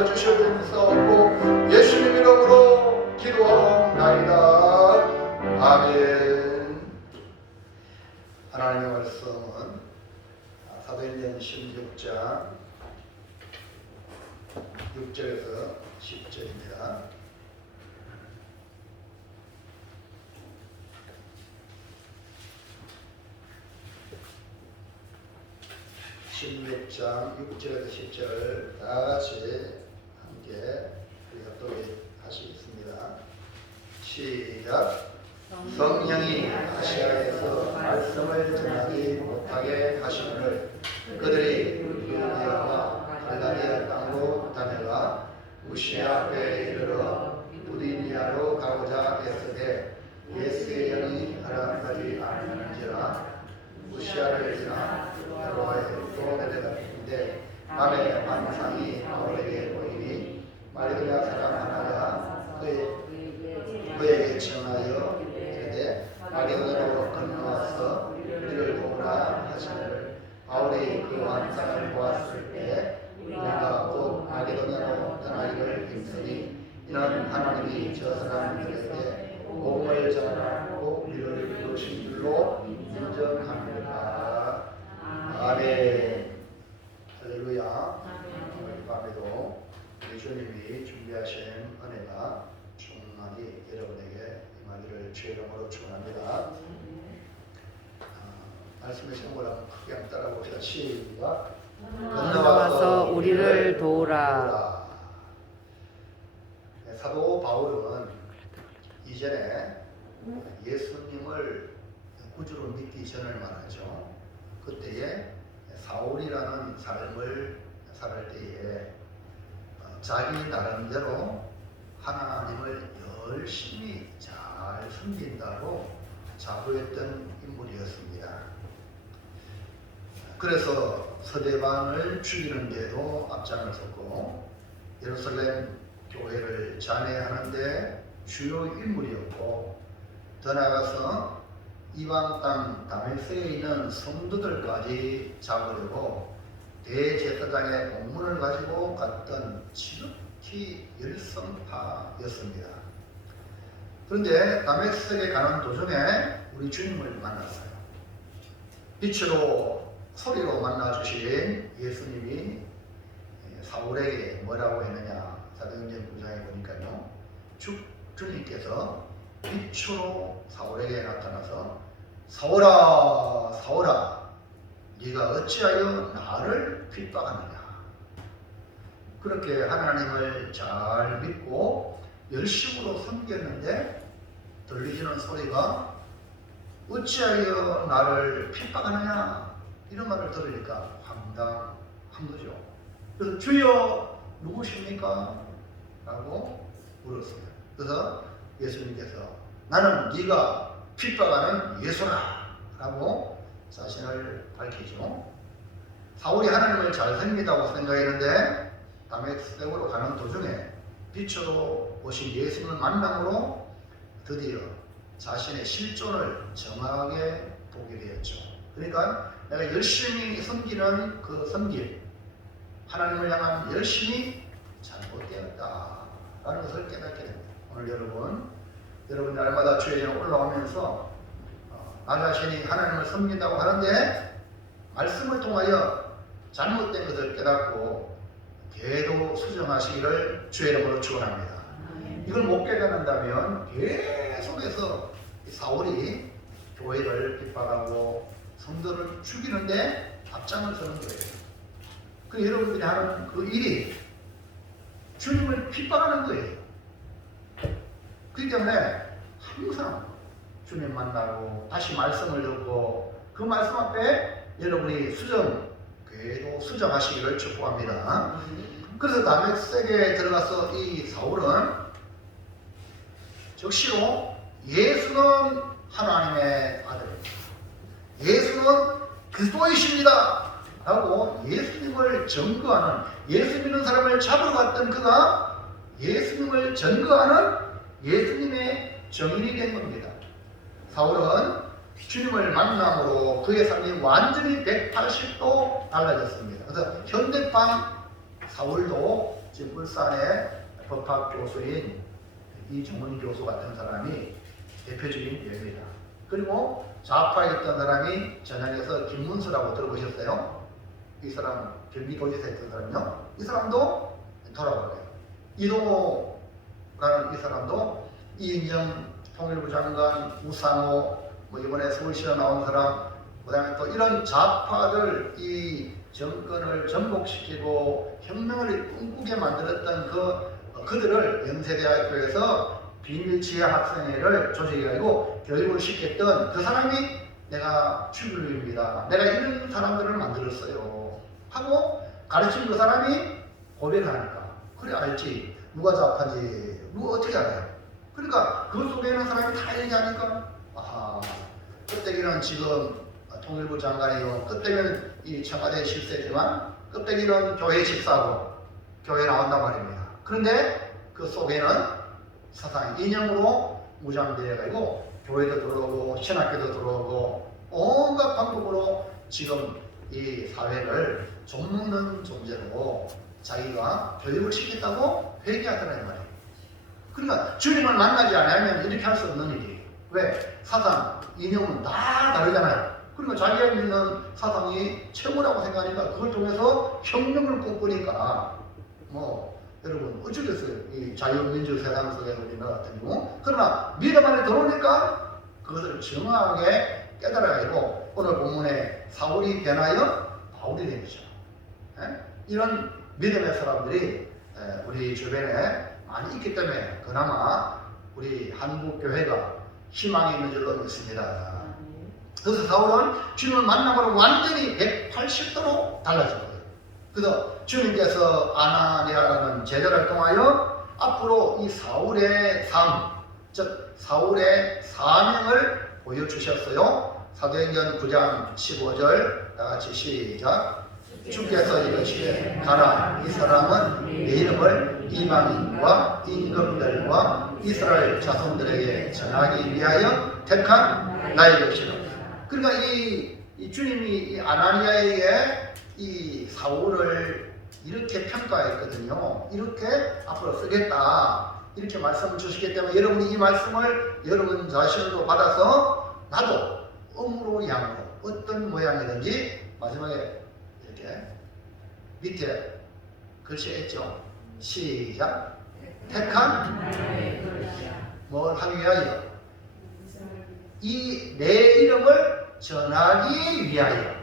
하여 주시옵소서. 예수님 이름으로 기도하옵나이다. 아멘. 하나님의 말씀은 사도행전 16장 6절에서 10절입니다. (16장 6절에서 10절) 다같이 함께 합독하시겠습니다. 시작. 성령이 아시아에서 말씀을 전하지 못하게 하시므로 그들이 루디아와 갈라디아 땅으로 다녀가 무시아에 이르러 부디니아로 가고자 애쓰되 예수의 영이 허락하지 않는지라. 무시아를 지나 트로아에 또 내려갔는데 밤에 환상이 바울에게 보이니 마르디아 사람 하나가 그에게 청하여 이르되 마르디아로 건너와서 우리를 도우라 하시기를. 바울이 그 환상을 보았을 때 우리가 곧 마게도냐로 떠나기를 힘쓰니 이는 하나님이 저 사람들에게 복음을 전하고 우리를 부르신 줄로 인정합니다. 아멘. 할렐루야. 오늘 밤에도 주님이 준비하신 은혜가 충만히 여러분에게 임하기를 주의 이름으로 축원합니다. 말씀의 제목을 한번 크게 한번 따라봅시다. 시작. 건너와서 우리를 도우라. 사도 바울은 이전에 예수님을 구주로 믿기 전을 말하죠. 그때에 사울이라는 삶을 살 때에 자기 나름대로 하나님을 열심히 잘 섬긴다고 자부했던 인물이었습니다. 그래서 서대반을 죽이는데도 앞장을 섰고 예루살렘 교회를 잔해하는데 주요 인물이었고, 더 나아가서 이방 땅 다메섹에 있는 성도들까지 잡으려고 대제사장의 공문을 가지고 갔던 지극히 열성파였습니다. 그런데 다메섹에 가는 도중에 우리 주님을 만났어요. 빛으로 소리로 만나주신 예수님이 사울에게 뭐라고 했느냐. 사도행전 9장에 보니까요, 주님께서 빛으로 사울에게 나타나서 사울아 사울아 네가 어찌하여 나를 핍박하느냐. 그렇게 하나님을 잘 믿고 열심으로 섬겼는데 들리시는 소리가 어찌하여 나를 핍박하느냐, 이런 말을 들으니까 황당한 거죠. 그래서 주여 누구십니까? 라고 물었습니다. 그래서 예수님께서 나는 네가 핍박하는 예수라 라고 자신을 밝히죠. 사울이 하나님을 잘 섬긴다고 생각했는데 다메섹으로 가는 도중에 빛으로 오신 예수님을 만남으로 드디어 자신의 실존을 정확하게 보게 되었죠. 그러니까 내가 열심히 섬기는 그 섬김, 하나님을 향한 열심이 잘못되었다 라는 것을 깨닫게 됩니다. 오늘 여러분 날마다 주의 전에 올라오면서 나 자신이 하나님을 섬긴다고 하는데 말씀을 통하여 잘못된 것을 깨닫고 계도 수정하시기를 주의 이름으로 축원합니다. 이걸 못 깨닫는다면 계속해서 사울이 교회를 핍박하고 성도를 죽이는데 앞장을 서는 거예요. 그 여러분들이 하는 그 일이 주님을 핍박하는 거예요. 그렇기 때문에 항상 주님 만나고 다시 말씀을 듣고 그 말씀 앞에 여러분이 궤도 수정하시기를 축복합니다. 그래서 다메섹에 들어가서 이 사울은 즉시로 예수는 하나님의 아들입니다, 예수는 그리스도이십니다 라고 예수님을 증거하는, 예수 믿는 사람을 잡으러 갔던 그가 예수님을 증거하는 예수님의 증인이 된 겁니다. 사울은 주님을 만남으로 그의 삶이 완전히 180도 달라졌습니다. 그래서 현대판 사울도 지금 울산의 법학 교수인 이정훈 교수 같은 사람이 대표적인 예입니다. 그리고 좌파에 있던 사람이 전향에서 김문수라고 들어보셨어요? 이 사람 경기도지사 했던 사람이요. 이 사람도 돌아가요. 이동호라는 이 사람도 이인영 통일부 장관, 우상호, 뭐 이번에 서울시에 나온 사람, 그다음에 또 이런 좌파들 이 정권을 전복시키고 혁명을 꿈꾸게 만들었던 그들을 연세대학교에서 비밀지하 학생회를 조직해가지고 교육을 시켰던 그 사람이 내가 출근입니다. 내가 이런 사람들을 만들었어요. 하고 가르친 그 사람이 고백을 하니까 그래 알지. 누가 좌파인지 누가 어떻게 알아요. 그러니까 그 속에 있는 사람이 다 얘기하니까 아하 끝대기는 지금 통일부 장관이요. 끝대기는 이 청와대 실세지만 끝대기는 교회 집사고 교회 나온단 말입니다. 그런데 그 속에는 사상이 인형으로 무장되어가지고 교회도 들어오고 신학교도 들어오고 온갖 방법으로 지금 이 사회를 좀먹는 존재로 자기가 교육을 시켰다고 회개하더라는 말이에요. 그러니까 주님을 만나지 않으면 이렇게 할 수 없는 일이에요. 왜? 사상, 인형은 다 다르잖아요. 그러니까 자기가 믿는 사상이 최고라고 생각하니까 그걸 통해서 혁명을 꿈꾸니까 뭐 여러분 어쩌겠어요. 이 자유민주 세상 속에 우리나라 같은 경우. 그러나 믿음 안에 들어오니까 그것을 정확하게 깨달아가지고 오늘 본문에 사울이 변하여 바울이 되죠. 이런 믿음의 사람들이 우리 주변에 많이 있기 때문에 그나마 우리 한국교회가 희망이 있는 줄로 믿습니다. 그래서 사울은 주님을 만나고 완전히 180도로 달라진 거예요. 그래서 주님께서 아나니아라는 제자를 통하여 앞으로 이 사울의 삶, 즉 사울의 사명을 보여주셨어요. 사도행전 9장 15절 다 같이 시작. 주께서 이르시되 가라. 이 사람은 내 이름을 이방인과 임금들과 이스라엘 자손들에게 전하기 위하여 택한 나의 것이라. 그러니까 이 주님이 이 아나니아에게 이 사울을 이렇게 평가했거든요. 이렇게 앞으로 쓰겠다. 이렇게 말씀을 주시기 때문에 여러분이 이 말씀을 여러분 자신으로 받아서 나도 음으로 양으로 어떤 모양이든지 마지막에 이렇게 밑에 글씨 있죠. 시작. 택한 뭘 하기 위하여 이 내 이름을 전하기 위하여.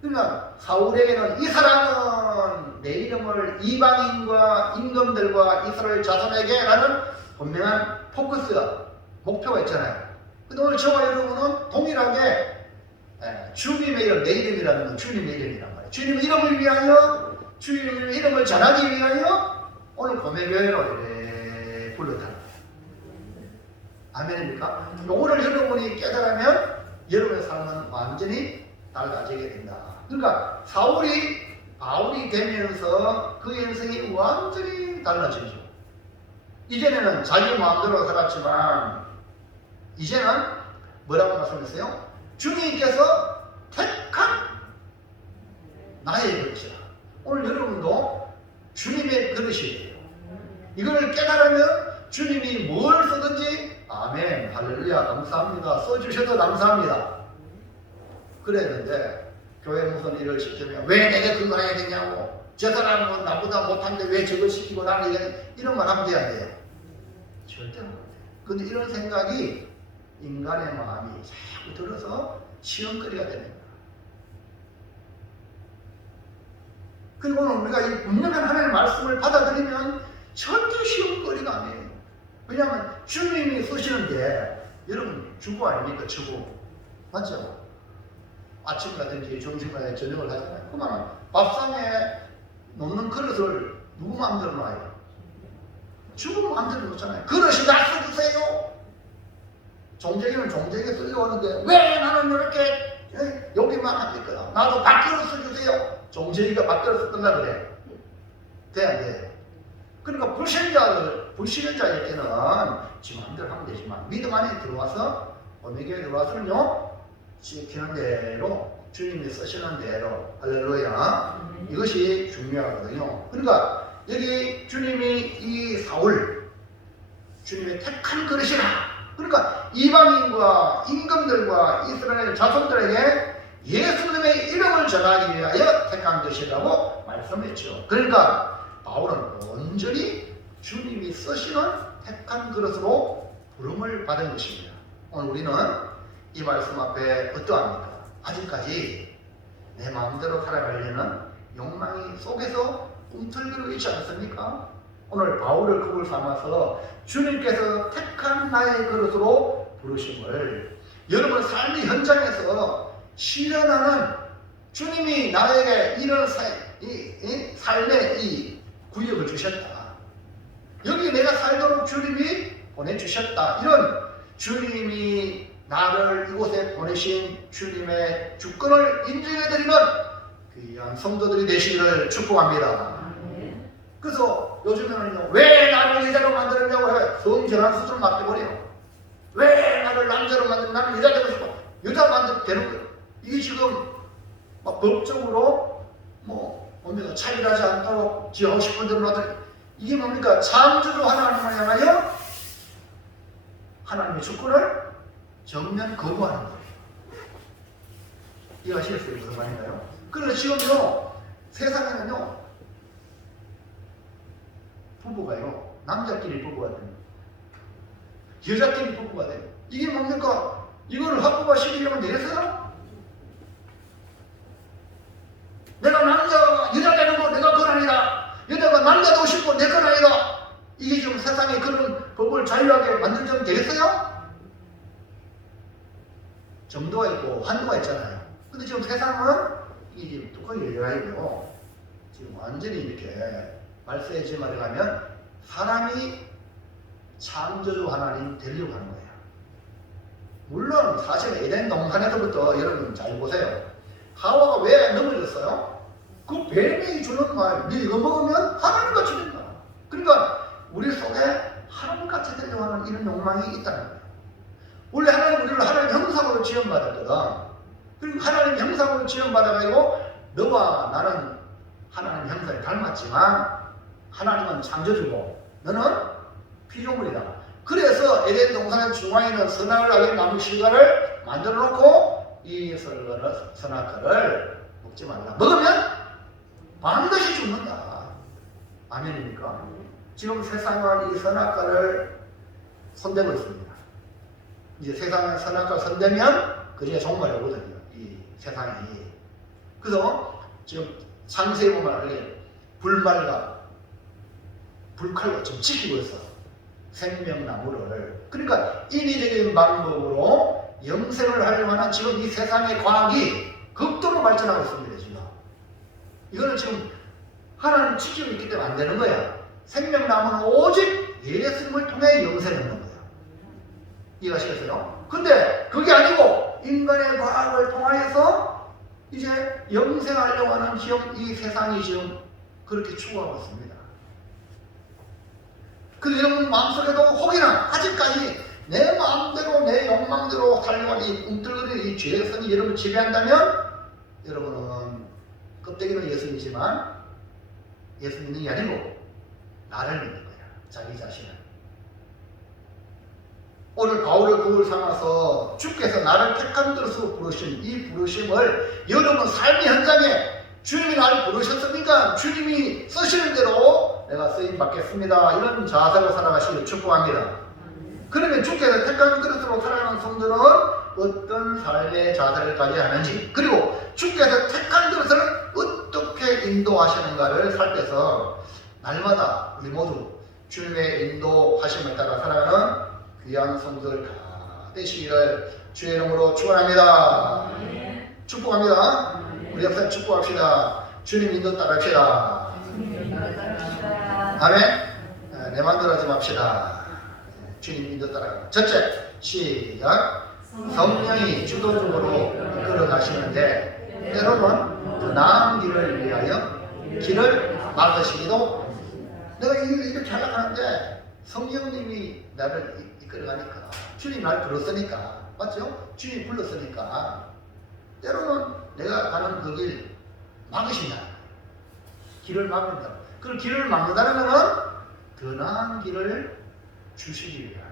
그러니까 사울에게는 이 사람은 내 이름을 이방인과 임금들과 이스라엘 자손에게 라는 분명한 포커스가 목표가 있잖아요. 근데 오늘 저와 여러분은 동일하게 주님의 이름, 내 이름이라는 건 주님의 이름이란 말이에요. 주님의 이름을 위하여, 주님의 이름을 전하기 위하여 오늘 고매교회로 이렇게 불렀다. 아멘입니까? 오늘 여러분이 깨달으면 여러분의 삶은 완전히 달라지게 된다. 그러니까 사울이 바울이 되면서 그 인생이 완전히 달라지죠. 이전에는 자기 마음대로 살았지만 이제는 뭐라고 말씀했어요? 주님께서 택한 나의 그릇이라. 오늘 여러분도 주님의 그릇이에요. 이걸 깨달으면 주님이 뭘 쓰든지 아멘, 할렐루야, 감사합니다. 써주셔도 감사합니다. 그랬는데 교회 무슨 일을 시키면 왜 내가 그거 해야 되냐고, 저 사람은 나보다 못한데 왜 저걸 시키고 나는 이런 말 하면 돼야 돼요? 절대 안 돼요. 근데 이런 생각이 인간의 마음이 자꾸 들어서 시험거리가 되는 거야. 그리고 우리가 이 분명한 하나님의 말씀을 받아들이면 절대 시험거리가 아니에요. 왜냐하면 주님이 쓰시는데 여러분 주부 아닙니까? 주부 맞죠? 아침이라든지 점심이라든지 저녁을 하잖아요. 그러면 밥상에 놓는 그릇을 누구 마음대로 놔요? 주부 마음대로 놓잖아요. 그릇이 나 써주세요. 종쟁이는 종쟁이에 쓸려오는데 왜 나는 이렇게 여기만 합니까? 나도 밖으로 써주세요. 종쟁이가 밖으로 쓰려고 그래. 돼 안 돼? 그러니까 불신자일 때는 지 마음대로 하면 되지만 믿음 안에 들어와서 어미교에 들어와서는요 지키는 대로 주님이 쓰시는 대로 할렐루야 이것이 중요하거든요. 그러니까 여기 주님이 이 사울, 주님의 택한 그릇이라. 그러니까 이방인과 임금들과 이스라엘 자손들에게 예수님의 이름을 전하기 위하여 택한 것이라고 말씀했죠. 그러니까 바울은 온전히 주님이 쓰시는 택한 그릇으로 부름을 받은 것입니다. 오늘 우리는 이 말씀 앞에 어떠합니까? 아직까지 내 마음대로 살아가려는 욕망이 속에서 꿈틀거리고 있지 않습니까? 오늘 바울을 그걸 삼아서 주님께서 택한 나의 그릇으로 부르심을 여러분 삶의 현장에서 실현하는, 주님이 나에게 이런 삶의 이 구역을 주셨다. 여기 내가 살도록 주님이 보내주셨다. 이런 주님이 나를 이곳에 보내신 주님의 주권을 인정해드리는 귀한 성도들이 되시기를 축복합니다. 그래서 요즘에는요, 왜 나를 여자로 만들었냐고 해. 성전환 수술을 맡겨버려요. 왜 나를 남자로 만들면 나는 여자 되고 싶어. 여자 만들면 되는 거예요. 이게 지금 막 법적으로 뭡니까? 차별하지 않도록 지하고 싶은 대로 놔둬. 이게 뭡니까? 창조주 하나님을 향하여 하나님의 주권을 정면 거부하는 거예요. 이해하시겠어요? 무슨 말인가요? 그래서 지금요, 세상에는요, 부부가요, 남자끼리 부부가 돼요. 여자끼리 부부가 돼요. 이게 뭡니까? 이거를 합부가 시키려면 되겠어요? 내가 남자, 여자 되는 거 내가 그건 아니다. 여자가 남자 되고 싶고 내 건 아니다. 이게 지금 세상에 그런 법을 자유하게 만들면 되겠어요? 정도가 있고 한도가 있잖아요. 근데 지금 세상은 이게 뚜껑이 열려가지고 지금 완전히 이렇게 말세의 말에 가면 사람이 창조주 하나님 되려고 하는 거예요. 물론 사실 에덴 동산에서부터 여러분 잘 보세요. 하와가 왜 넘어졌어요? 그 뱀이 주는 말, 네 이거 먹으면 하나님같이 된다. 그러니까 우리 속에 하나님같이 되려고 하는 이런 욕망이 있다는 거예요. 원래 하나님 우리를 하나님 형상으로 지음받았거든. 그리고 하나님 형상으로 지음받아가지고 너와 나는 하나님 형상에 닮았지만 하나님은 창조주고 너는 피조물이다. 그래서 에덴 동산의 중앙에 있는 선악을 나무 실과를 만들어 놓고 이 선악과를 먹지 말라. 먹으면 반드시 죽는다. 아멘입니까? 지금 세상은 이 선악과를 손대고 있습니다. 이제 세상은 선악과 손대면 그게 종말이 오거든요. 이 세상이. 그래서 지금 창세기 보면 불말과 불칼과 지금 지키고 있어. 생명나무를. 그러니까 인위적인 방법으로 영생을 하려고 하는 지금 이 세상의 과학이 극도로 발전하고 있습니다. 지금. 이거는 지금 하나님 지키고 있기 때문에 안 되는 거야. 생명나무는 오직 예수님을 통해 영생을 얻는 거야. 이해하시겠어요? 근데 그게 아니고 인간의 과학을 통하여서 이제 영생하려고 하는 지금 이 세상이 지금 그렇게 추구하고 있습니다. 근데 여러분 마음속에도 혹이나 아직까지 내 마음대로 내 욕망대로 살려고 하는 이 꿈틀거리는 이 죄성이 여러분을 지배한다면 여러분은 껍데기는 예수님이지만 예수 믿는 게 아니고 나를 믿는 거야. 자기 자신을. 오늘 바울을 그걸 삼아서 주께서 나를 택한 것으로 부르신 이 부르심을 여러분 삶의 현장에 주님이 나를 부르셨으니까 주님이 쓰시는 대로 내가 쓰임 받겠습니다. 이런 자세로 살아가시길 축복합니다. 그러면 주께서 택한 것으로 살아가는 성도는 어떤 삶의 자세를 가져야 하는지, 그리고 주께서 택한 것을 어떻게 인도하시는가를 살펴서 날마다 우리 모두 주님의 인도하심을 따라 살아가는 귀한 성도들 다 되시기를 주의 이름으로 축원합니다. 축복합니다. 우리 옆에 축복합시다. 주님 인도 따라합시다. 아멘. 내 맘대로 하지 맙시다. 주님 인도 따라갑니다. 첫째, 시작. 성령이 주도적으로 이끌어 가시는데 때로는 그 나은 길을 위하여 길을 막으시기도 합니다. 내가 이렇게 하려고 하는데 성령님이 나를 이끌어가니까, 주님 날 불렀으니까, 맞죠? 주님 불렀으니까 때로는 내가 가는 그 길 막으신다. 길을 막는다. 그 길을 막는다는 것은 더 나은 길을 주시기 위하여.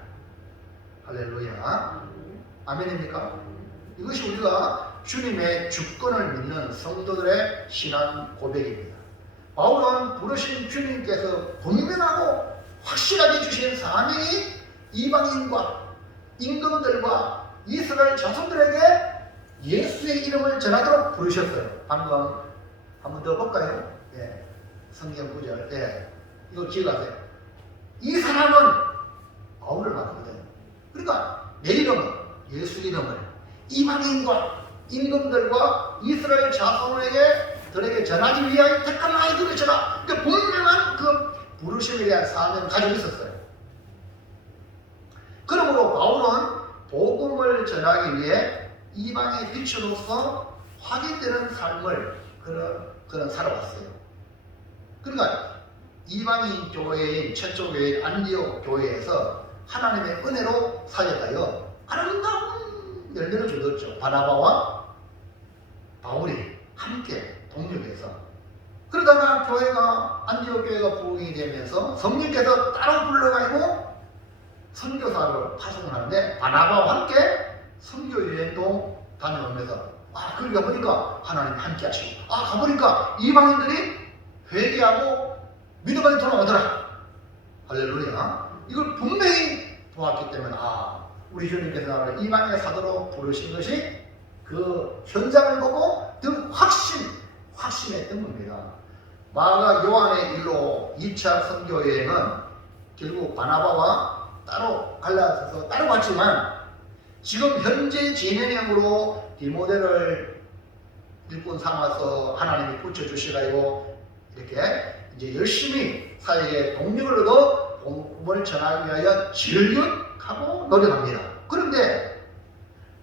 할렐루야. 아멘입니까? 이것이 우리가 주님의 주권을 믿는 성도들의 신앙 고백입니다. 바울은 부르신 주님께서 분명하고 확실하게 주신 사명이 이방인과 임금들과 이스라엘 자손들에게 예수의 이름을 전하도록 부르셨어요. 방금 한 번 더 볼까요? 예. 성경 구절. 예. 이거 기억하세요. 이 사람은 바울을 말하거든요. 그러니까 내 이름은 예수 이름을 이방인과 임금들과 이스라엘 자손에게 들에게 전하기 위하여 택한 아이들이처럼 그러니까 분명한 그 부르심에 대한 사명을 가지고 있었어요. 그러므로 바울은 복음을 전하기 위해 이방의 빛으로서 확인되는 삶을 그런 살아왔어요. 그러니까 이방인 교회인 최초 교회인 안디옥 교회에서 하나님의 은혜로 사역하여 아름다운 열매를 주었죠. 바나바와 바울이 함께 동력해서 그러다가 교회가 안디옥 교회가 부흥이 되면서 성령께서 따로 불러가지고 선교사를 파송을 하는데 바나바와 함께 선교 여행도 다녀오면서 거기 가보니까 하나님 함께 하시고 가보니까 이방인들이 회개하고 믿음에 돌아오더라. 할렐루야. 이걸 분명히 보았기 때문에 우리 주님께서 나를 이방인의 사도로 부르신 것이 그 현장을 보고 더 확신했던 겁니다. 마가 요한의 일로 2차 선교 여행은 결국 바나바와 따로 갈라서서 따로 갔지만 지금 현재 진행형으로 디모데를 일꾼 삼아서 하나님이 붙여주시라고 이렇게 이제 열심히 사역에 동력을 얻어 복음을 전하기 위하여 질력하고 노력합니다. 그런데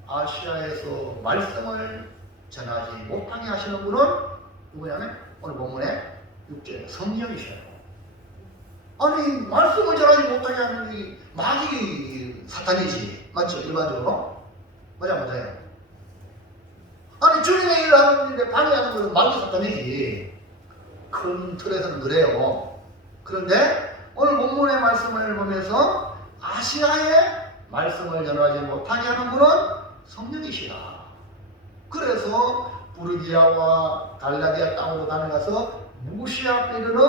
아시아에서 말씀을 전하지 못하게 하시는 분은 누구냐면 오늘 본문에 6절 성령이셔요. 아니 말씀을 전하지 못하게 하는 이 마귀 사탄이지. 맞죠? 일반적으로? 맞아요. 아니 주님의 일을 하는데 방해하는 것은 마귀 사탄이지. 큰 틀에서는 그래요. 그런데 오늘 본문의 말씀을 보면서 아시아에 말씀을 전하지 못하게 하는 분은 성령이시다. 그래서 부르기아와 갈라디아 땅으로 다녀가서 무시아 빼르는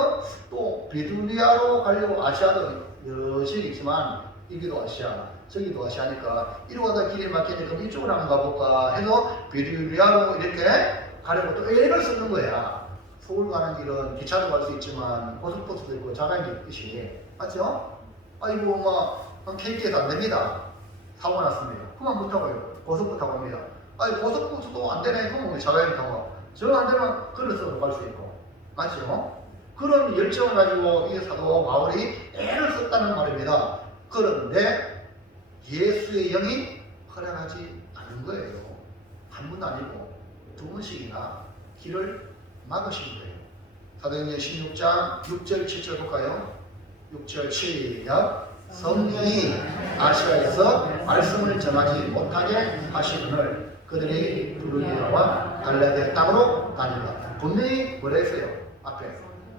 또 비두니아로 가려고 아시아도 여럿이 있지만 여기도 아시아 저기도 아시아니까 이리 가다 길이 막히니까 이쪽으로 한번 가볼까 해서 비두니아로 이렇게 가려고 또 애를 쓰는 거야. 서울 가는 길은 기차도 갈 수 있지만 고속버스도 있고 자가용도 있듯이 맞죠? 아이고 KT에서 안 됩니다. 사고 났습니다. 그만 못 타고요. 고속버스 타고 갑니다. 고속버스도 안 되네. 그럼 자가용 타고 저거 안 되면 걸어서 갈 수 있고 맞죠? 그런 열정을 가지고 이 사도 바울이 애를 썼다는 말입니다. 그런데 예수의 영이 허락하지 않은 거예요. 한 번도 아니고 두 번씩이나 길을 막으신 거예요. 사도행전 16장 6절 7절 볼까요? 6절 시작. 성령이 아시아에서 말씀을 전하지 못하게 하시거늘 그들이 부르기아와 갈라디아 땅으로 다니라. 분명히 뭐라 했어요? 앞에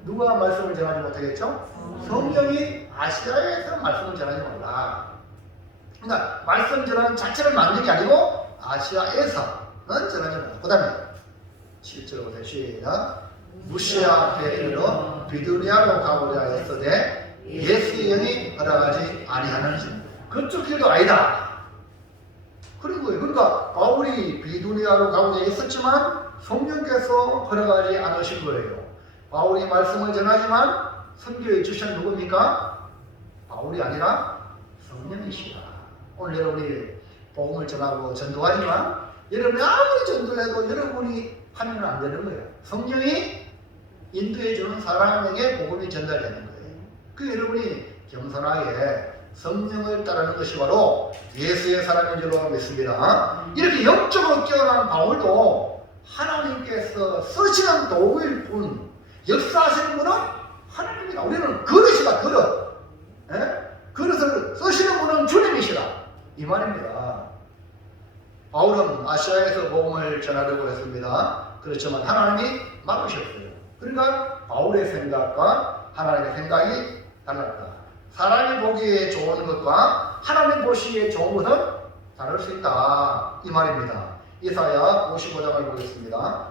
누가 말씀을 전하지 못하겠죠? 성령이 아시아에서 말씀을 전하지 못한다. 그러니까 말씀 전하는 자체를 만든 게 아니고 아시아에서는 전하지 못한다. 그 다음에 7절 보세요. 시작. 무시아 베르로 비두니아로 가고자 했으되 예수의 영이 허락하지 아니하는지 그쪽 길도 아니다. 그런 거예요. 그러니까 바울이 비두니아로 가고자 했었지만 성령께서 허락하지 않으신 거예요. 바울이 말씀을 전하지만 선교에 주신 누굽니까? 바울이 아니라 성령이시다. 오늘 여러분이 복음을 전하고 전도하지만 여러분이 아무리 전도를 해도 여러분이 하면 안 되는 거예요. 성령이 인도해주는 사람에게 복음이 전달되는 거예요. 그 여러분이 겸손하게 성령을 따르는 것이 바로 예수의 사람인 줄로 믿습니다. 이렇게 영적으로 깨어난 바울도 하나님께서 쓰시는 도구일 뿐 역사하시는 분은 하나님이다. 우리는 그릇이다. 그릇. 그릇을 쓰시는 분은 주님이시다. 이 말입니다. 바울은 아시아에서 복음을 전하려고 했습니다. 그렇지만 하나님이 막으셨어요. 그러니까 바울의 생각과 하나님의 생각이 달랐다. 사람이 보기에 좋은 것과 하나님 보시기에 좋은 것은 다를 수 있다. 이 말입니다. 이사야 55장을 보겠습니다.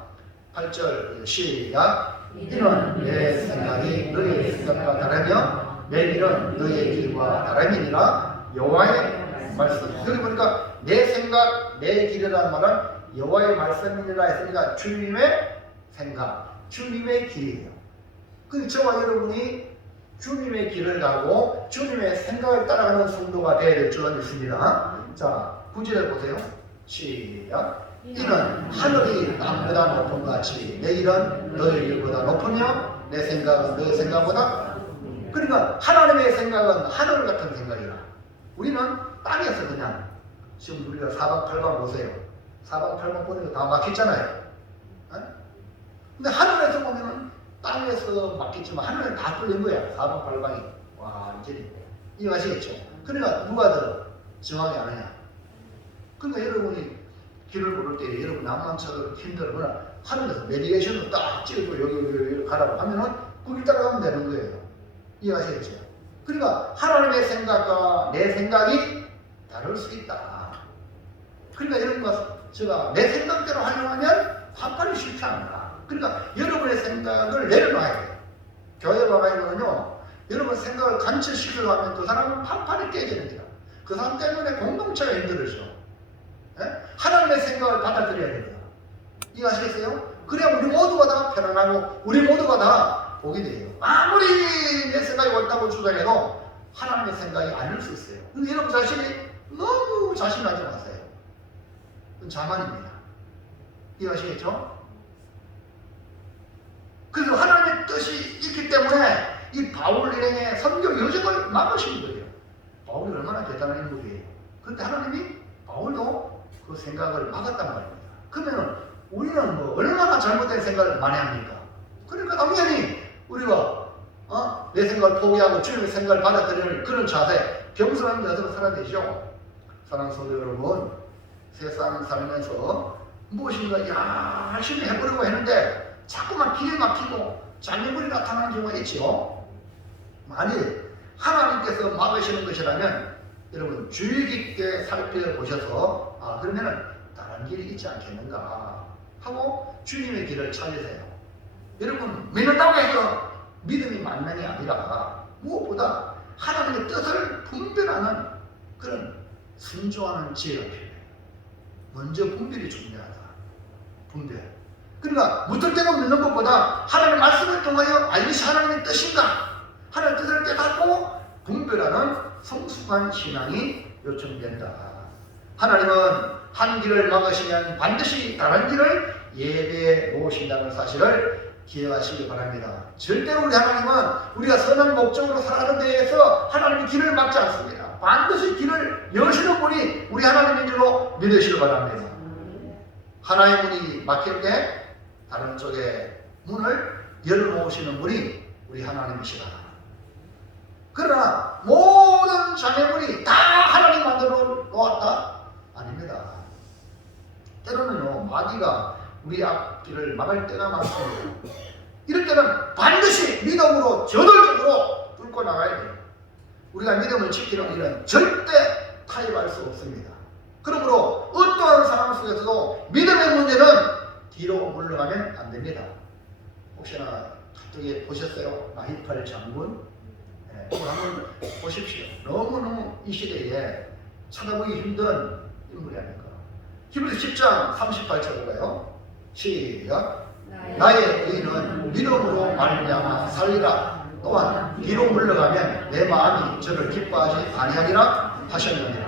8절 시작. 이는 내 생각이 너희의 생각과 다르며 내 길은 너희의 길과 다름이니라. 여호와의 말씀. 여기 보니까 내 생각, 내 길이라는 말은 여호와의 말씀이니라 했으니까 주님의 생각, 주님의 길이에요. 그 저와 여러분이 주님의 길을 가고 주님의 생각을 따라가는 성도가 되어야 될 줄은 믿습니다. 자, 9절을 보세요. 시작. 이는 하늘이 땅보다 높은 것 같이 내 일은 너의 일보다 높으며 내 생각은 너의 생각보다. 그러니까 하나님의 생각은 하늘 같은 생각이라. 우리는 땅에서 그냥 지금 우리가 사방팔방 보세요. 사방팔방 보니까 다 막혔잖아요. 근데 하늘에서 보면은 땅에서 막혔지만 하늘은 다 뚫린 거야. 사방팔방이 완전히. 이해하시겠죠? 그러니까 누가 더 정확히 아느냐. 그러니까 여러분이 길을 걸을 때 여러분 낭만차도 힘들거나 하늘에서 내비게이션으로 딱 찍어서 여기 가라고 하면은 그 길 따라가면 되는 거예요. 이해하시겠죠? 그러니까 하나님의 생각과 내 생각이 다를 수 있다. 그러니까 여러분과 제가 내 생각대로 하려고 하면 한발이 쉽지 않다. 그러니까 여러분의 생각을 내려놔야 돼요. 교회 와가지고는요, 여러분 생각을 관철시키려고 하면 그 사람은 판판이 깨지는 거야. 그 사람 때문에 공동체가 힘들어져. 하나님의 생각을 받아들여야 됩니다. 이해하시겠어요? 그래야 우리 모두가 다 편안하고 우리 모두가 다 복이 돼요. 아무리 내 생각이 옳다고 주장해도 하나님의 생각이 아닐 수 있어요. 근데 여러분 자신이 너무 자신하지 마세요. 그건 자만입니다. 이해하시겠죠? 그래서 하나님의 뜻이 있기 때문에 이 바울 일행의 선교 여정을 막으신 거예요. 바울이 얼마나 대단한 인물이에요. 그런데 하나님이 바울도 그 생각을 막았단 말입니다. 그러면 우리는 뭐 얼마나 잘못된 생각을 많이 합니까? 그러니까 당연히 우리가 내 생각을 포기하고 주님의 생각을 받아들이는 그런 자세, 겸손한 자세로 살아야 되죠. 사랑하는 성도 여러분, 세상 살면서 무엇인가 열심히 해보려고 했는데 자꾸만 길이 막히고 장애물이 나타나는 경우가 있죠. 만일 하나님께서 막으시는 것이라면 여러분 주의 깊게 살펴보셔서 그러면은 다른 길이 있지 않겠는가 하고 주님의 길을 찾으세요. 여러분 믿는다고 해서 믿음이 만능이 아니라 무엇보다 하나님의 뜻을 분별하는 그런 순종하는 지혜가 필요해요. 먼저 분별이 중요하다. 분별. 그러니까 무턱대고 믿는 것보다 하나님의 말씀을 통하여 이것이 하나님의 뜻인가? 하나님의 뜻을 깨닫고 분별하는 성숙한 신앙이 요청된다. 하나님은 한 길을 막으시면 반드시 다른 길을 예배해 놓으신다는 사실을 기억하시기 바랍니다. 절대로 우리 하나님은 우리가 선한 목적으로 살아가는 데에서 하나님이 길을 막지 않습니다. 반드시 길을 여시는 분이 우리 하나님인 줄로 믿으시기 바랍니다. 하나의 문이 막힐 때 다른 쪽에 문을 열어놓으시는 분이 우리 하나님이시다. 그러나 모든 장애물이 다 하나님 만들어 놓았다? 아닙니다. 때로는요 마귀가 우리 앞길을 막을 때가 많습니다. 이럴 때는 반드시 믿음으로 저돌적으로 뚫고 나가야 돼요. 우리가 믿음을 지키는 일은 절대 타협할 수 없습니다. 그러므로 어떠한 상황 속에서도 믿음의 문제는 뒤로 물러가면 안 됩니다. 혹시나 가뜩이 보셨어요? 나히팔 장군? 그걸 한번 보십시오. 너무너무 이 시대에 쳐다보기 힘든 인물이 아닐까. 히브리서 10장 38절을 봐요. 시작. 나의 의인은 믿음으로 말미암아 살리라. 또한 뒤로 물러가면 내 마음이 저를 기뻐하지 아니하리라 하셨느니라.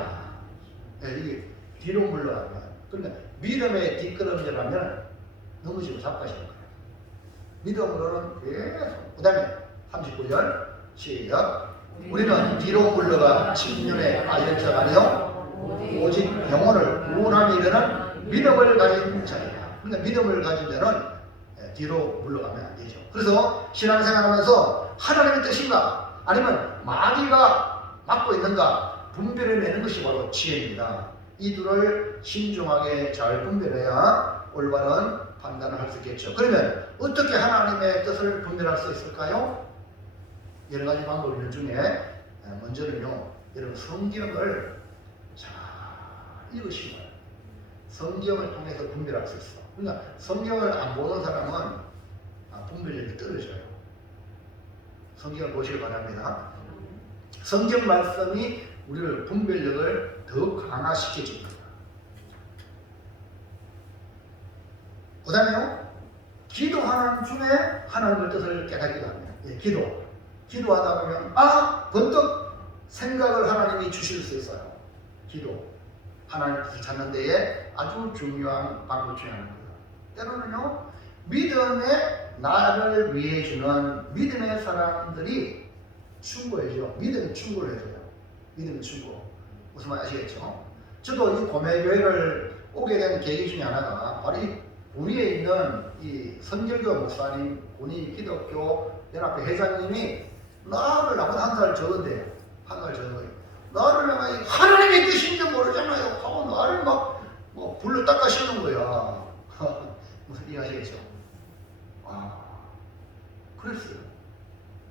이게 뒤로 물러가면, 그러니까 믿음의 뒷걸음질하면 넘어지고 자빠지는 거예요. 믿음으로는 계속. 그 다음에 39절 시작. 우리는 뒤로 물러가 침륜에 빠질 자가 아니요 오직 영혼을 구원함에 이르는 믿음을 가진 자이다. 그러니까 믿음을 가진 자는 뒤로 물러가면 안 되죠. 그래서 신앙생활하면서 하나님의 뜻인가 아니면 마귀가 막고 있는가 분별해내는 것이 바로 지혜입니다. 이 둘을 신중하게 잘 분별해야 올바른 판단을 할 수 있겠죠. 그러면 어떻게 하나님의 뜻을 분별할 수 있을까요? 여러 가지 방법 있는 중에 먼저는요, 여러분 성경을 잘 읽으시면 성경을 통해서 분별할 수 있어. 그러니까 성경을 안 보는 사람은 분별력이 떨어져요. 성경을 보시기 바랍니다. 성경 말씀이 우리를 분별력을 더 강화시켜 줍니다. 그 다음에요, 기도하는 중에 하나님의 뜻을 깨닫기도 합니다. 예, 기도하다 보면 번뜩 생각을 하나님이 주실 수 있어요. 기도, 하나님의 뜻을 찾는 데에 아주 중요한 방법 중에 하나입니다. 때로는요, 믿음의 나를 위해 주는 믿음의 사람들이 충고해줘. 믿음의 충고를 해줘요. 믿음의 충고. 무슨 말 아시겠죠? 저도 이 고매교회를 오게 된 계기 중에 하나가 바로 이 우리에 있는 이 선결교 목사님, 군인 기독교 연합회 회장님이 나를 나보다 한 살 적은데요. 한 살 적은 거예요. 나를 내가 하나님의 뜻인지 모르잖아요. 하고 나를 막 불러 닦아시는 거야. 무슨 이해하시겠죠? 그랬어요.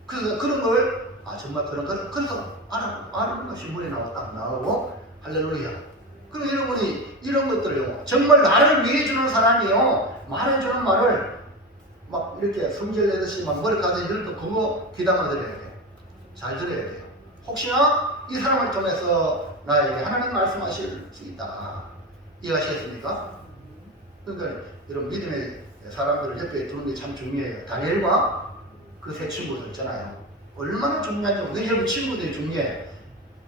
그래서 그런 걸 정말 그런 걸 그래서 아는 것이 물에 나오고 할렐루야. 그럼 여러분이 이런 것들요, 정말 나를 위해 주는 사람이요, 말해주는 말을 막 이렇게 성질 내듯이 막 머리카락에 이럴 때 그거 귀담아 들어야 돼요. 잘 들어야 돼요. 혹시나 이 사람을 통해서 나에게 하나님 말씀하실 수 있다. 이해하시겠습니까? 그러니까 여러분 믿음의 사람들을 옆에 두는 게 참 중요해요. 다니엘과 그 세 친구들 있잖아요. 얼마나 중요한지. 왜 여러분 친구들이 중요해?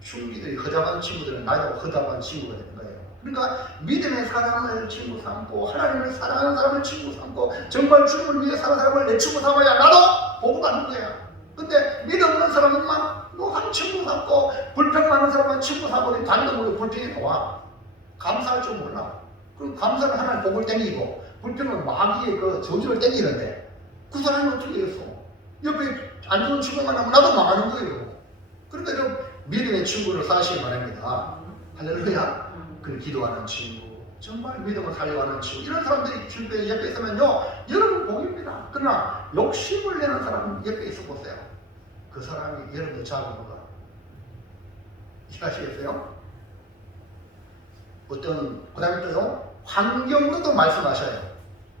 충기들이 허접한 친구들은 나이도 허접한 친구가 되는 거예요. 그러니까 믿음의 사람을 친구 삼고 하나님을 사랑하는 사람을 친구 삼고 정말 주님을 위해 사는 사람을 내 친구 삼아야 나도 복을 받는 거야. 근데 믿음 없는 사람만 한 친구 삼고 불평 많은 사람만 친구 삼고 다니도 모르고 불평이 나와. 감사할 줄 몰라. 그럼 감사는 하나님 복을 땡기고 불평은 마귀의 그 저주를 땡기는데 그 사람이 어떻게 되겠어? 옆에 안 좋은 친구만 하면 나도 망하는 거예요. 그러니까 좀 믿음의 친구를 쌓으시기 바랍니다. 할렐루야. 그 기도하는 친구, 정말 믿음을 살려가는 친구, 이런 사람들이 주변에 옆에 있으면요, 여러분 복입니다. 그러나 욕심을 내는 사람 옆에 있어 보세요. 그 사람이 여러분을 잡은 거가 이해하시겠어요? 그 다음에 또요, 환경으로도 말씀하셔요.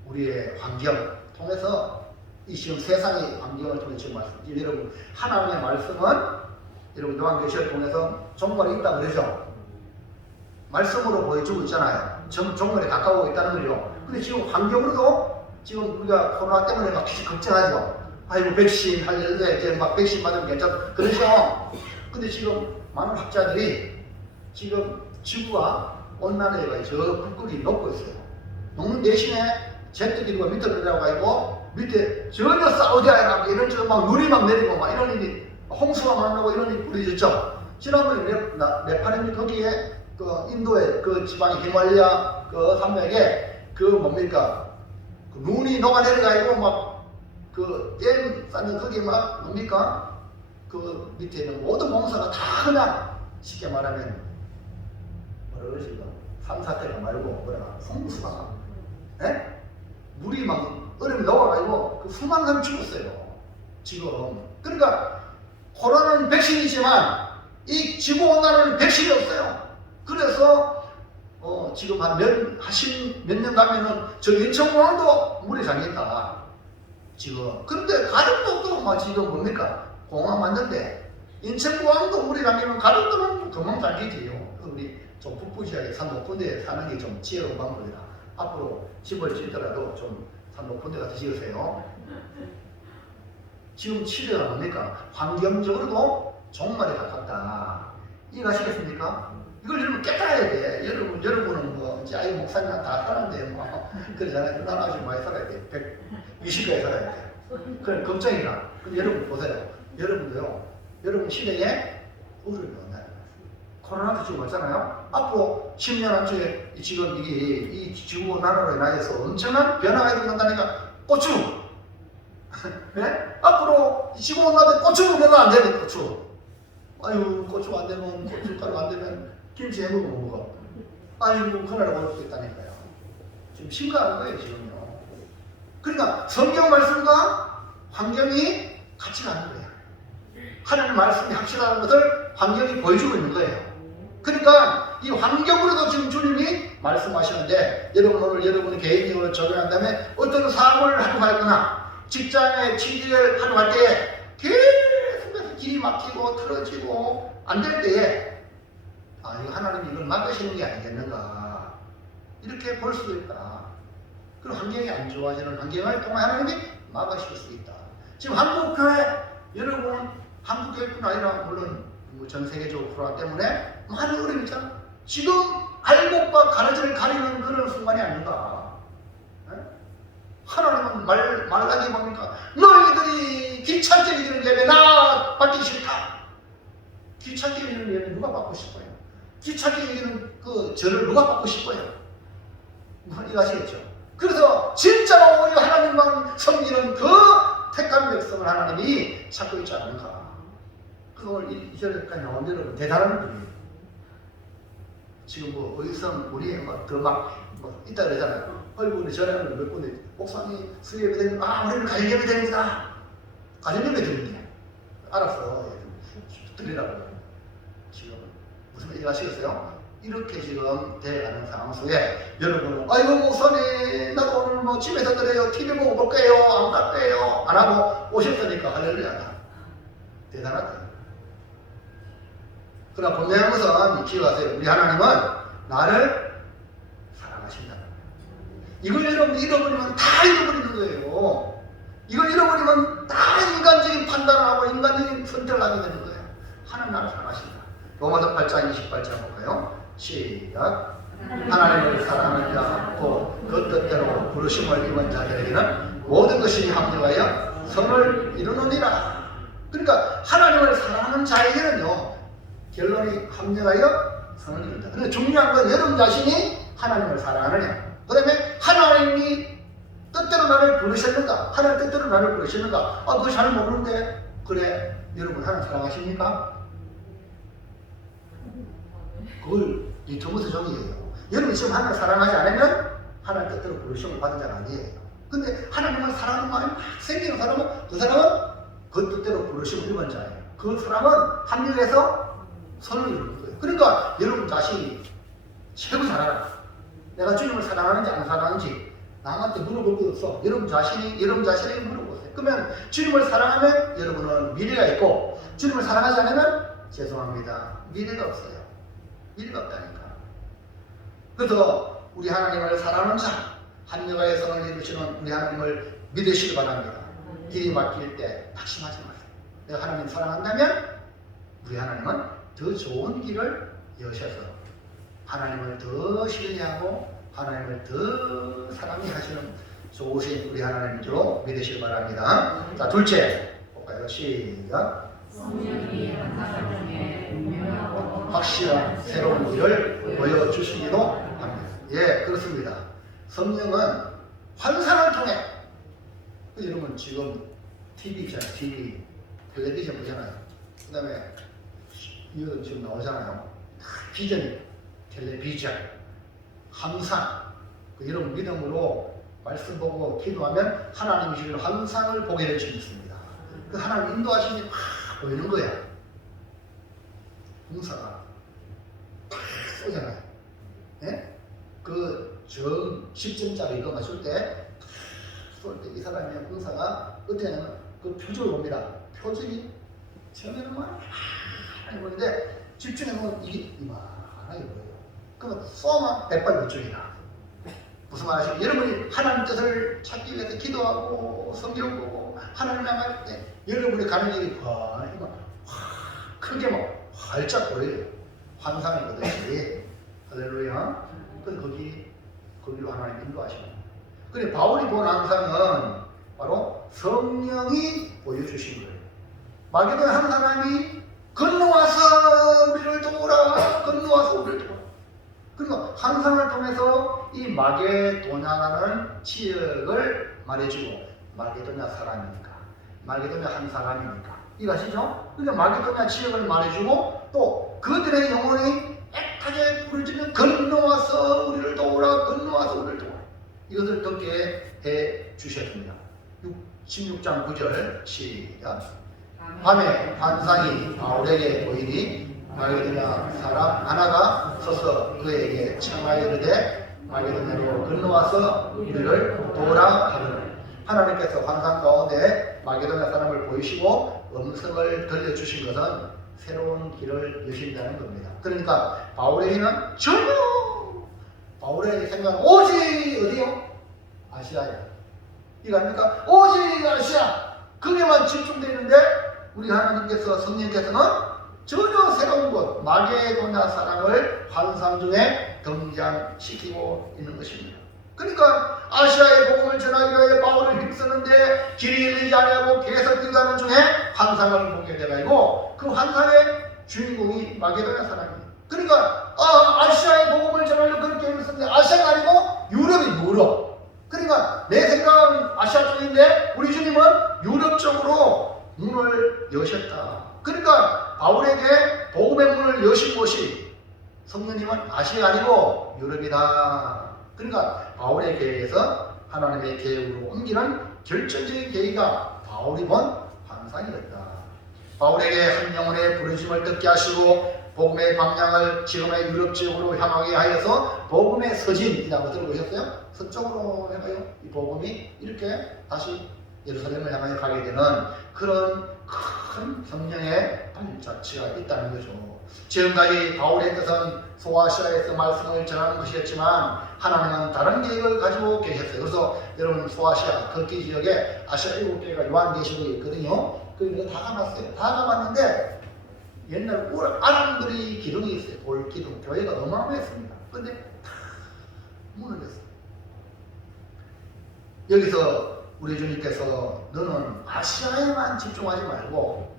우리의 환경 통해서 이 지금 세상의 환경을 통해 지금 말씀. 여러분 하나님의 말씀은 여러분 요한계시를 통해서 종말이 있다 그러죠. 말씀으로 보여주고 있잖아요. 종말에 가까우고 있다는 거죠. 근데 지금 환경으로도 지금 우리가 코로나 때문에 막 걱정하죠. 아이고 백신 할렐루야 이제 막 백신 맞으면 괜찮아 그러죠. 근데 지금 많은 학자들이 지금 지구가 온난화가 저 불길이 녹고 있어요. 녹는 대신에 제트기류가 밑으로 내려가고 밑에 전혀 사우디아라비아 이런 저 막 눈이 막 내리고 막 이런 일이 홍수가 막 나고 이런 일이 벌어졌죠. 지난번에 네팔인데 거기에 그 인도의 그 지방의 히말라야 그 산맥에 그 뭡니까 그 눈이 녹아 내려가고 막 그 댐 쌓는 거기 막 뭡니까 그 밑에 있는 모든 공사가 다 그냥 쉽게 말하면 뭐라 그러지 산사태가 말고 뭐라 홍수가 물이 막 얼음이 녹아가지고 그 수많은 사람이 죽었어요. 지금. 그러니까 코로나는 백신이지만 이 지구온난화는 백신이 없어요. 그래서 지금 한 몇 년 가면은 저 인천공항도 물에 잠겼다. 지금. 그런데 가족도 막 지금 뭡니까? 공항 왔는데 인천공항도 물에 잠기면 가족들은 금방 잠기지요. 그래서 우리 좀 풋풋이하게 산 높은 데 사는 게 좀 지혜로운 방법이다. 앞으로 집을 짓더라도 좀 산 높은 데 가서 지으세요. 지금 시대가 뭡니까? 환경적으로도 종말에 가깝다. 이해가시겠습니까? 이걸 여러분 깨달아야 돼. 여러분은 뭐, 이제 아이 목사님이랑 다 사는데 뭐, 그러잖아요. 난 아주 많이 살아야 돼. 120까지 살아야 돼. 그래, 걱정이나. 근데 여러분 보세요. 여러분도요, 여러분 시대에 어려움이 온다는 거예요. 코로나도 지금 왔잖아요. 앞으로 10년 안쪽에 지금 이 지구온난화로 인해서 엄청난 변화가 일어난다니까 고추! 네? 앞으로 지구온난화에 고추 먹으면 안 되는 고추. 아유, 고추가 안 되면, 고춧가루가 안 되면 김치 해먹으면 못 먹어. 아이고, 큰일 나고 있다니까요. 지금 심각한 거예요, 지금요. 그러니까 성경 말씀과 환경이 같이 가는 거예요. 하나님 말씀이 확실하다는 것을 환경이 보여주고 있는 거예요. 그러니까 이 환경으로도 지금 주님이 말씀하시는데, 여러분 오늘 여러분이 개인적으로 적용한 다음에 어떤 사업을 하러 갈거나 직장에 취직을 하러 갈 때에 계속해서 길이 막히고 틀어지고 안 될 때에 이거 하나님이 이걸 막으시는 게 아니겠는가, 이렇게 볼 수도 있다. 그리고 환경이 안 좋아지는 환경을 통해 하나님이 막으실 수 있다. 지금 한국교회, 여러분 한국교회뿐 아니라 물론 전 세계적으로 코로나 때문에 많은 어려움이 있잖아. 지금 알곡과 가라지를 가리는 그런 순간이 아닌가. 하나님은 말하기 뭡니까? 너희들이 귀찮게 여기는 예배 나 받기 싫다. 귀찮게 여기는 예배 누가 받고 싶어요? 귀찮게 여기는 그 절을 누가 받고 싶어요? 이거 아시겠죠? 그래서 진짜로 우리 하나님만 섬기는 그 택한 백성을 하나님이 찾고 있지 않은가. 그걸 이 절에까지 나온 여러분 대단한 분이에요. 지금 뭐 어디서 우리 더 있다 그러잖아요. 얼굴이 전에는 몇 군데 목사님 수예배 되는 우리는 가정예배 됩니다. 가정예배 드립니다. 알았어. 드리라고. 지금 무슨 얘기 하시겠어요? 이렇게 지금 돼가는 상황 속에 여러분은 아이고 목사님 나도 오늘 뭐 집에서 그래요. TV 보고 볼 거예요. 안 갈 거예요. 안 하고 오셨으니까 할렐루야다. 대단하다. 그러나 분명한 것은 기억하세요. 우리 하나님은 나를 사랑하신다. 이걸 여러분 잃어버리면 다 잃어버리는 거예요. 이걸 잃어버리면 다 인간적인 판단을 하고 인간적인 선택을 하게 되는 거예요. 하나님 나를 사랑하신다. 로마서 8장 28절 볼까요? 시작. 하나님을 사랑하는 자, 또 그 뜻대로 부르심을 입은 자들에게는 모든 것이 합력하여 선을 이루느니라. 그러니까 하나님을 사랑하는 자에게는요, 결론이 합력하여 선을 이룬다. 그런데 중요한 건 여러분 자신이 하나님을 사랑하느냐, 그 다음에 하나님이 뜻대로 나를 부르셨는가, 하나님 뜻대로 나를 부르셨는가. 그거 잘 모르는데. 그래, 여러분 하나님 사랑하십니까? 그걸 유튜브에서 정의해요. 여러분 지금 하나님을 사랑하지 않으면 하나님 뜻대로 부르심을 받은 자가 아니에요. 근데 하나님을 사랑하는 마음이 막 생기는 사람은, 그 사람은 그 뜻대로 부르심을 입은 자예요. 그 사람은 합력해서 선을 이루는 거예요. 그러니까 여러분 자신이 최고 잘 알아. 내가 주님을 사랑하는지 안 사랑하는지 남한테 물어볼 것 없어. 여러분 자신에게 물어보세요. 그러면 주님을 사랑하면 여러분은 미래가 있고, 주님을 사랑하지 않으면 죄송합니다, 미래가 없어요. 미래가 없다니까. 그래서 우리 하나님을 사랑하는 자, 합력하여 선을 이루시는 우리 하나님을 믿으시기 바랍니다. 길이 막힐 때 낙심하지 마세요. 내가 하나님 사랑한다면 우리 하나님은 더 좋은 길을 여셔서 하나님을 더 신뢰하고 하나님을 더 사랑해 하시는 좋으신 우리 하나님인 줄 믿으시기 바랍니다. 자, 둘째 볼까요? 시작. 성령이 한 사람 중에 분명하고 확실한 새로운 길을 보여주시기도 합니다. 예, 그렇습니다. 성령은 환상을 통해, 여러분 지금 TV 있잖아요. TV, 텔레비전 보잖아요. 그 다음에 이거 지금 나오잖아요. 비전, 텔레비전, 환상. 여러분 믿음으로 말씀 보고 기도하면 하나님이 주시는 환상을 보게 될 수 있습니다. 그 하나님 인도하심이 막 보이는 거야. 공사가 팍 쏘잖아요. 예? 그 정 10점짜리 이거 맞출 때 쏠 때 이 사람의 공사가 어떻게 하냐면 그 표정을 봅니다. 표정이 처음에는 막 이만하게 보이는데 집중해보면 이게 이만하게 보여요. 그러면 쏘면 100발 몇쪽이나. 무슨 말 하시죠? 여러분이 하나님 뜻을 찾기 위해서 기도하고 성경 보고 하나님 향할 때 여러분이 가는 길이 크게 막 활짝 보여요. 환상을 보듯이. 할렐루야. 그래서 거기로 하나님 인도하시는 거예요. 그래, 바울이 본 환상은 바로 성령이 보여주신 거예요. 마게도냐 한 사람이 건너와서 우리를 도우라, 건너와서 우리를 도우라. 그러니까 환상을 통해서 이 마게도냐라는 지역을 말해주고, 마게도냐 사람이니까, 마게도냐 한 사람이니까, 이거 아시죠? 그러니까 마게도냐 지역을 말해주고, 또 그들의 영혼이 애타게 부르짖으면 건너와서 우리를 도우라, 건너와서 우리를 도우라, 이것을 듣게 해 주셨습니다. 16장 9절 시작. 밤에 환상이 바울에게 보이니 마게도냐 사람 하나가 서서 그에게 청하여 이르되 마게도냐로 건너와서 우리를 도우라 하더니 하나님께서 환상 가운데 마게도냐 사람을 보이시고 음성을 들려주신 것은 새로운 길을 여신다는 겁니다. 그러니까 바울에게는 전혀 바울의 생각은 오직 어디요? 아시아야. 이거 아닙니까? 오직 아시아. 그게만 집중되어 있는데 우리 하나님께서 성령께서는 전혀 새로운 곳 마게도냐 사람을 환상 중에 등장시키고 있는 것입니다. 그러니까 아시아의 복음을 전하기 위하여 바울을 힘쓰는데 길이 열리지 아니하고 계속 뛰어가는 중에 환상을 보게 되가지고 그 환상의 주인공이 마게도냐 사람입니다. 그러니까 아시아의 복음을 전하려고 그렇게 힘쓰는데 아시아가 아니고 유럽이 유럽. 그러니까 내 생각은 아시아 쪽인데 우리 주님은 유럽 쪽으로 문을 여셨다. 그러니까 바울에게 복음의 문을 여신 곳이 성령님은 아시아 아니고 유럽이다. 그러니까 바울의 계획에서 하나님의 계획으로 옮기는 결정적인 계기가 바울이 본 환상이었다. 바울에게 한 영혼의 부르심을 듣게 하시고 복음의 방향을 지금의 유럽 지역으로 향하게 하여서 복음의 서진이라고 들어보셨어요? 서쪽으로 해가요. 이 복음이 이렇게 다시 예루살렘을 향하여 가게 되는 그런 큰 성령의 발자취가 있다는 거죠. 지금까지 바울의 뜻은 소아시아에서 말씀을 전하는 것이었지만 하나님은 다른 계획을 가지고 계셨어요. 그래서 여러분 소아시아 터키 지역에 아시아 7개가 요한계시록이 있거든요. 그거 다 가봤어요. 다 가봤는데 옛날 아람들이 기둥이 있어요. 돌기둥. 교회가 어마어마했습니다. 근데 다 무너졌어요. 여기서 우리 주님께서 너는 아시아에만 집중하지 말고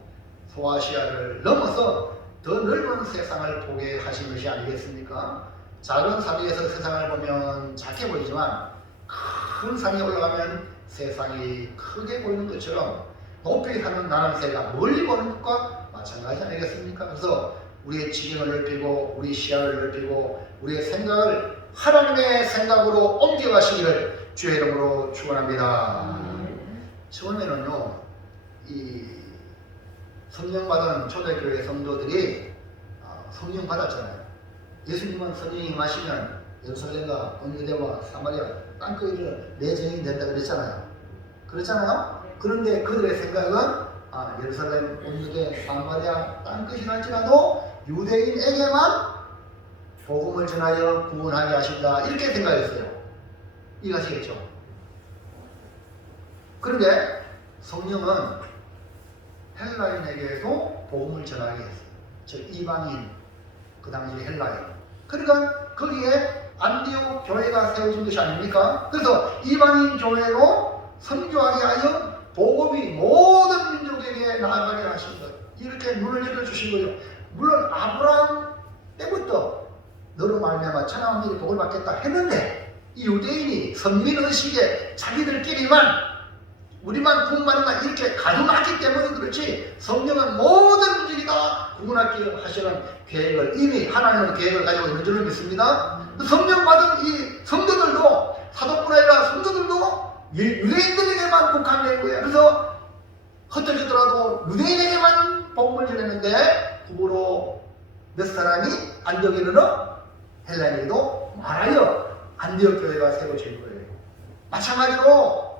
소아시아를 넘어서 더 넓은 세상을 보게 하신 것이 아니겠습니까? 작은 산 위에서 세상을 보면 작게 보이지만 큰 산에 올라가면 세상이 크게 보이는 것처럼 높이 사는 나는 새가 멀리 보는 것과 마찬가지 아니겠습니까? 그래서 우리의 지경을 넓히고 우리 시야를 넓히고 우리의 생각을 하나님의 생각으로 옮겨가시기를 주의 이름으로 축원합니다. 처음에는요, 이 성령 받은 초대교회 성도들이 성령 받았잖아요. 예수님은 성령이 임하시면 예루살렘과 온유대와 사마리아 땅끝을 내 증인이 된다 그랬잖아요. 그렇잖아요? 그런데 그들의 생각은 예루살렘, 온유대, 사마리아 땅끝이랄지라도 유대인에게만 복음을 전하여 구원하게 하신다 이렇게 생각했어요. 이해하시겠죠? 그런데 성령은 헬라인에게도 복음을 전하게 했어요. 즉 이방인, 그 당시 헬라인. 그러니까 거기에 안디옥 교회가 세워진 것이 아닙니까? 그래서 이방인 교회로 선교하게 하여 복음이 모든 민족에게 나아가게 하신 것. 이렇게 문을 열어주신 거예요. 물론 아브라함 때부터 너로 말미암아 천하 만민이 복을 받겠다 했는데 이 유대인이 선민의식에 자기들끼리만 우리만 구원받는다 이렇게 가져놨기 때문에 그렇지 성령은 모든 민족이 다 구원하게 하시는 계획을 이미 하나님은 계획을 가지고 있는 줄을 믿습니다. 성령 받은 이 성도들도 사도뿐 아니라 성도들도 유대인들에게만 국한된 거예요. 그래서 흩어지더라도 유대인에게만 복음을 전했는데 후보로 몇 사람이 안디옥에 이르러 헬라인에게도 말하여 안디옥 교회가 세워진 거예요. 마찬가지로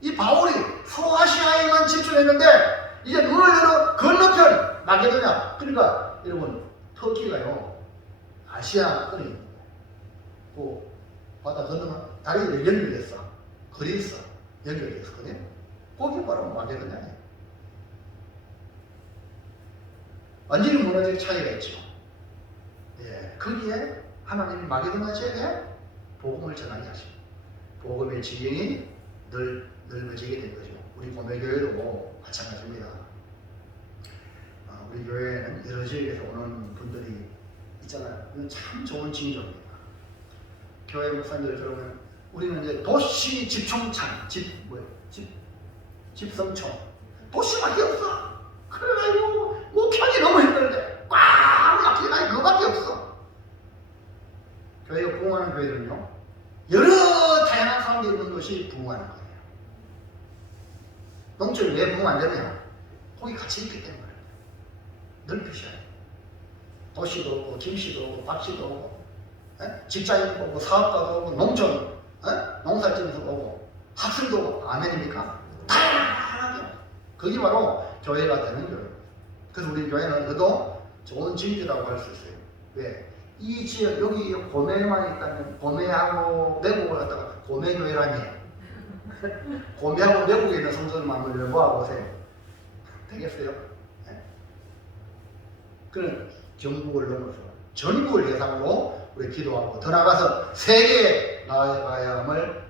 이 바울이 소아시아에만 집중했는데 이제 눈을 열어 건너편 마게도냐. 그러니까 여러분 터키가요 아시아권이 그 바다 건너면 다리를 연결했어. 그리스 연결됐었거든요. 거기 바로 마게도냐예요. 완전히 문화적 차이가 있죠. 예, 거기에 하나님이 마게도냐 지역에 복음을 전하게 하십니다. 복음의 지경이 넓어지게 된 거죠. 우리 고멜교회도 마찬가지입니다. 우리 교회는 여러 지역에서 오는 분들이 있잖아요. 이건 참 좋은 징조입니다. 교회 목사님들 들어보면 우리는 이제 도시 집중창, 집성촌. 도시밖에 없어. 그래가지고 목표이 너무 힘든데 꽉 막히니까 그거밖에 없어. 교회가 부흥하는 교회들은요 여러 다양한 사람들이 있는 것이 부흥하는 거예요. 지역이 왜 부흥 안 되느냐? 거기 같이 있기 때문에 넓히셔야 돼요. 도시도 오고 김씨도 오고 박씨도 오고 직장인도 오고 사업가도 오고 농촌 농사짓는 사람도 오고 학생도 오고 아멘입니까? 다양하게 그게 바로 교회가 되는 거예요. 그래서 우리 교회는 그래도 좋은 진지라고 할 수 있어요. 왜? 이 지역 여기 고매만 있다면 고매하고 매국을 갖다가 고매교회라니 고매하고 매국에 있는 성도들만 모아보세요 되겠어요? 네. 그런 전국을 넘어서 전국을 대상으로 우리 기도하고 더 나아가서 세계에 나아가야 함을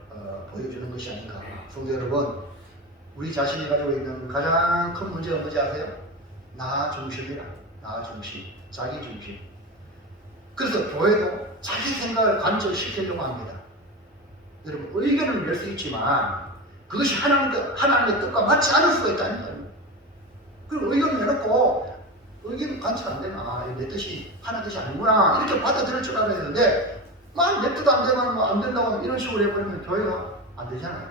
보여주는 것이 아닌가. 성도 여러분, 우리 자신이 가지고 있는 가장 큰 문제가 뭔지 아세요? 나 중심이라. 나 중심, 자기 중심. 그래서 교회도 자기 생각을 관철시키려고 합니다. 여러분, 의견을 낼 수 있지만 그것이 하나님의 뜻과 맞지 않을 수가 있다는 거예요. 그리고 의견을 내놓고 의견 관철 안 되면 내 뜻이 하나님 뜻이 아니구나 이렇게 받아들일 줄 알아야 되는데 만 내 뜻 안 되면 안 된다고 하면 이런 식으로 해버리면 교회가 안 되잖아요.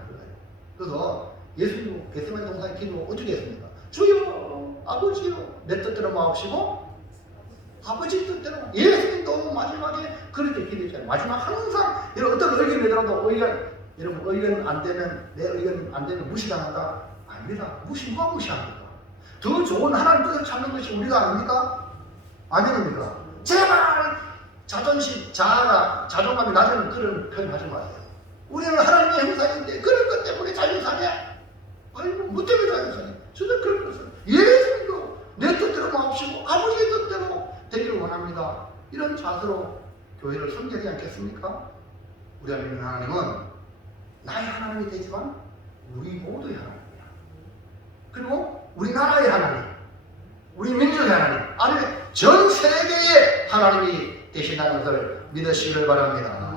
그래서 예수님도 겟세마네 동산에 기도 어떻게 했습니까? 주여 아버지요 내 뜻대로 마옵시고 아버지 뜻대로. 예수님도 마지막에 그렇게 기도했잖아요. 마지막 항상 이런 어떤 의견이 되더라도 여러분 의견 안 되면 내 의견 안 되면 무시당한다? 아닙니다. 누가 무시합니까? 더 좋은 하나님 뜻을 찾는 것이 우리가 아닙니까? 아닙니까? 제발 자존심, 자존감이 낮은 그런 표현 하지 마세요. 우리는 하나님의 형상인데 그런 것 때문에 자유사냐? 아이고 뭐 때문에 자유사냐? 저는 그런 것을 예수님도 내 뜻대로 마옵시고 아버지의 뜻대로 되기를 원합니다. 이런 자세로 교회를 섬겨야 되지 않겠습니까? 우리가 믿는 하나님은 나의 하나님이 되지만 우리 모두의 하나님이야. 그리고 우리나라의 하나님, 우리 민족의 하나님, 아니면 전 세계의 하나님이 되신다는 것을 믿으시기를 바랍니다.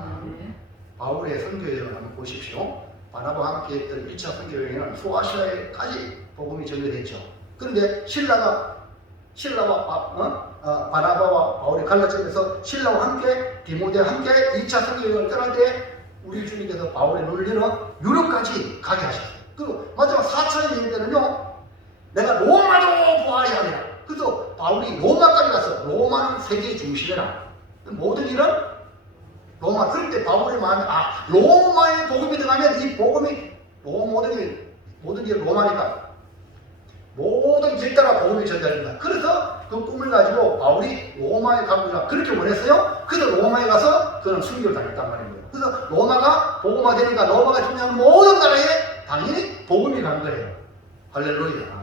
바울의 선교여행을 한번 보십시오. 바나바와 함께 했던 1차 선교여행은 소아시아에까지 복음이 전개됐죠. 그런데 바나바와 바울이 갈라디아에서 신라와 함께 디모데와 함께 2차 선교여행을 떠날 때 우리 주님께서 바울의 눈을 열어 유럽까지 가게 하셨어요. 그 마지막 4차 여행 때는요, 내가 로마도 보아야 하리라. 그래서 바울이 로마까지 가서 로마는 세계의 중심이라. 모든 일은 로마. 그럴 때 바울의 마음이 로마의 복음이 들어가면 이 복음이 모든 일 로마니까 모든 길 따라 복음이 전달된다. 그래서 그 꿈을 가지고 바울이 로마에 가고자 그렇게 원했어요. 그래서 로마에 가서 그런 순교를 당했단 말이에요. 그래서 로마가 복음화되니까 로마가 중요한 모든 나라에 당연히 복음이 간 거예요. 할렐루야.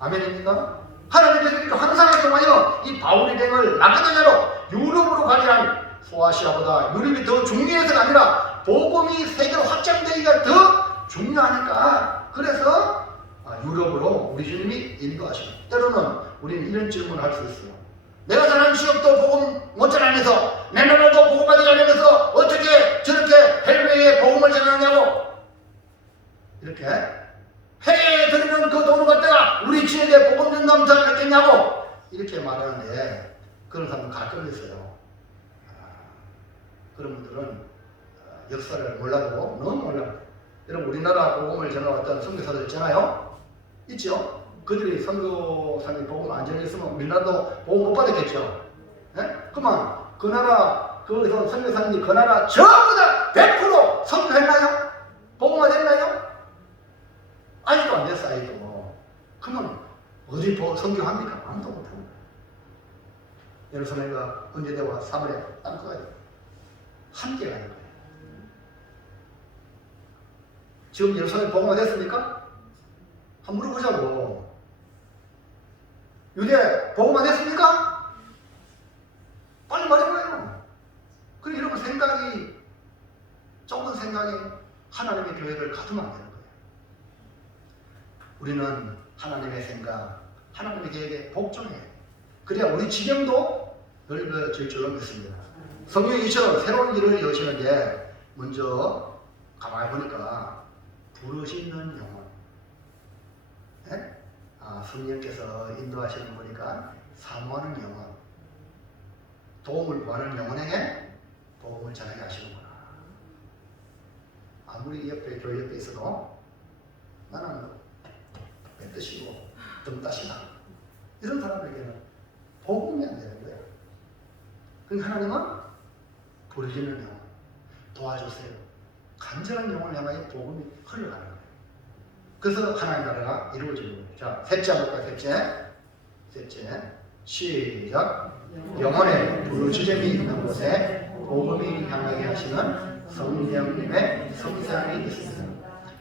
아멘입니까? 하나님께서 항상 통하여 이 바울의 댕을 마케도냐로 유럽으로 가게 한 소아시아보다 유럽이 더 중요해서가 아니라 복음이 세계로 확장되기가 더 중요하니까 그래서 유럽으로 우리 주님이 인도하십니다. 때로는 우리는 이런 질문을 할 수 있어요. 내가 사는 지역도 복음 못 전하면서 내 나라도 복음하지 않으면서 어떻게 저렇게 해외에 복음을 전하느냐고 이렇게 해외에 드리는 그 돈을 갖다가 우리 지역에 복음 전담 더 했겠냐고 이렇게 말하는데 그런 사람은 가끔 있어요. 그런 분들은 역사를 몰라도 너무 몰라요. 여러분 우리나라 복음을 전해왔던 선교사들 있잖아요. 있죠? 그들이 선교사님 복음 안 전했으면 우리나라도 복음 못 받았겠죠. 그러면 그 나라 거기서 선교사님이 그 나라 전부 다 100% 선교했나요? 복음화 됐나요? 아직도 안 됐어. 아직도. 그러면 어디 선교합니까? 아무도 못합니다. 예루살렘과 언제대와 사마리아 땅끝까지 함께 가는 거예요. 지금 예루살렘 복음화 됐습니까? 한번 물어보자고. 유대 복음화 됐습니까? 빨리 말해봐요. 그래 여러분 좁은 생각이 하나님의 교회를 가두면 안 되는 거예요. 우리는 하나님의 생각, 하나님의 계획에 복종해야 돼요. 그래야 우리 지경도 넓어질 줄로 믿습니다. 성경이 이처럼 새로운 길을 여시는데 먼저 가만히 보니까 부르짖는 영혼. 성령께서 인도하시는 거 보니까 사모하는 영혼, 도움을 구하는 영혼에게 복음을 전하게 하시는구나. 아무리 교회 옆에 있어도 나는 뱉으시고 등 따시나 이런 사람에게는 복음이 안 되는 거예요. 그러니까 하나님은 부르짖는 영혼 도와주세요. 간절한 영혼을 향하여 복음이 흘러가는 거예요. 그래서 하나님 나라가 이루어지는 거예요. 자, 셋째 한번 볼까요? 셋째 시작. 영혼의 부르짖음이 있는 곳에 복음이 향하게 하시는 성령님의 성삼이 있습니다.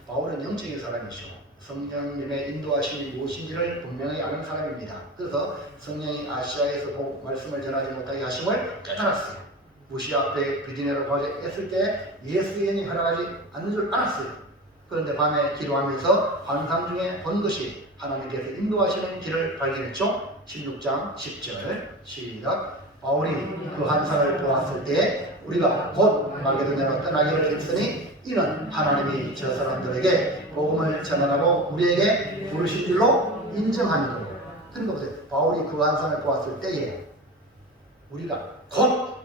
바울은 영적인 사람이시고 성령님의 인도하심이 무엇인지를 분명히 아는 사람입니다. 그래서 성령이 아시아에서 말씀을 전하지 못하게 하심을 깨달았어요. 무시아 앞에 비디네로 과제했을 때 예수의 영이 허락하지 않는 줄 알았어요. 그런데 밤에 기도하면서 환상 중에 본 것이 하나님께서 인도하시는 길을 발견했죠. 16장 10절 시작. 바울이 그 환상을 보았을 때 우리가 곧 마게도냐로 떠나기를 했으니 이는 하나님이 저 사람들에게 복음을 전하라고 우리에게 부르신 줄로 인정하는 거예요. 그러니까 보세요. 바울이 그 환상을 보았을 때에 우리가 곧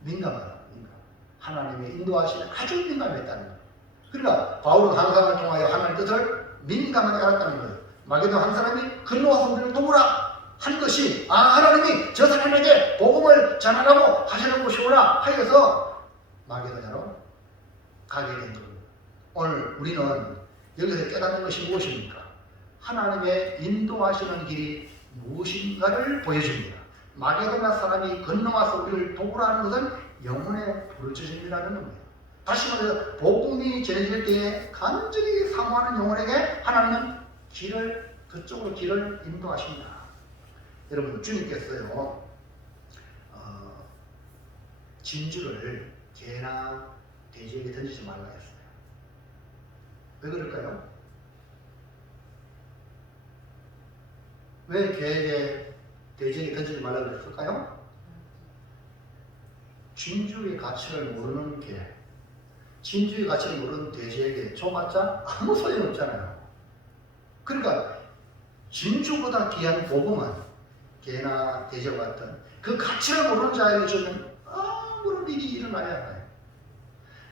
민감하다. 하나님의 인도하시는 아주 민감했다는 거예요. 그러니까 바울은 환상을 통하여 하나님의 뜻을 민감하게 알았다는 거예요. 마게도 한 사람이 건너와서 우리를 도우라 한 것이 하나님이 저 사람에게 복음을 전하라고 하시는 것이구나 하여서 마게도냐로 가게 된 겁니다. 오늘 우리는 여기서 깨닫는 것이 무엇입니까? 하나님의 인도하시는 길이 무엇인가를 보여줍니다. 마게도냐 사람이 건너와서 우리를 도우라 하는 것은 영혼의 부르짖음이라는 겁니다. 다시 말해서 복음이 전해질 때에 간절히 사모하는 영혼에게 하나님은 그쪽으로 길을 인도하십니다. 여러분 주님께서요 진주를 개나 돼지에게 던지지 말라 했어요. 왜 그럴까요? 왜 개에게 돼지에게 던지지 말라고 했을까요? 진주의 가치를 모르는 개, 진주의 가치를 모르는 돼지에게 줘봤자 아무 소용없잖아요. 그러니까 진주보다 귀한 복음은 개나 돼지와 같은 그 가치를 모르는 자에게 주면 아무런 일이 일어나지 않아요.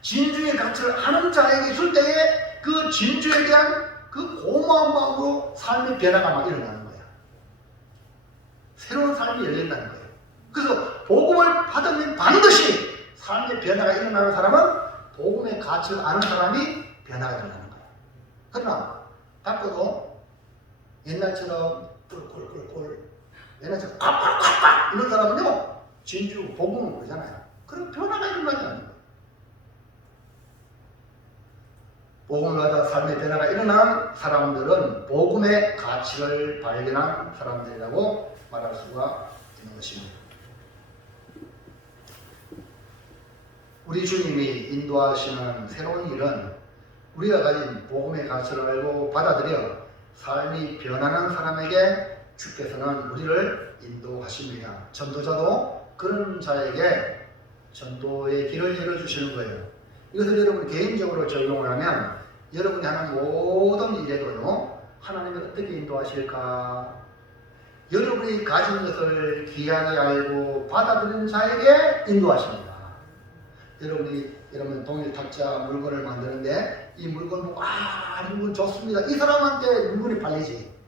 진주의 가치를 아는 자에게 줄 때에 그 진주에 대한 그 고마운 마음으로 삶의 변화가 막 일어나는 거예요. 새로운 삶이 열린다는 거예요. 그래서 복음을 받으면 반드시 삶의 변화가 일어나는 사람은 복음의 가치를 아는 사람이 변화가 일어나는 거예요. 그러나 바꿔도 옛날처럼 꿀꿀꿀꿀 옛날처럼 꽉꽉꽉꽉 이런 사람은요 진주 복음을 모르잖아요. 그럼 변화가 일어나지 않는 거예요. 복음을 받아 삶의 변화가 일어난 사람들은 복음의 가치를 발견한 사람들이라고 말할 수가 있는 것입니다. 우리 주님이 인도하시는 새로운 일은 우리가 가진 복음의 가치를 알고 받아들여 삶이 변하는 사람에게 주께서는 우리를 인도하십니다. 전도자도 그런 자에게 전도의 길을 열어주시는 거예요. 이것을 여러분 개인적으로 적용을 하면 여러분이 하는 모든 일에도요 하나님이 어떻게 인도하실까? 여러분이 가진 것을 귀하게 알고 받아들이는 자에게 인도하십니다. 여러분 동일 탁자 물건을 만드는데 이 물건 보고 물건 좋습니다. 이 사람한테 물건이 팔리지.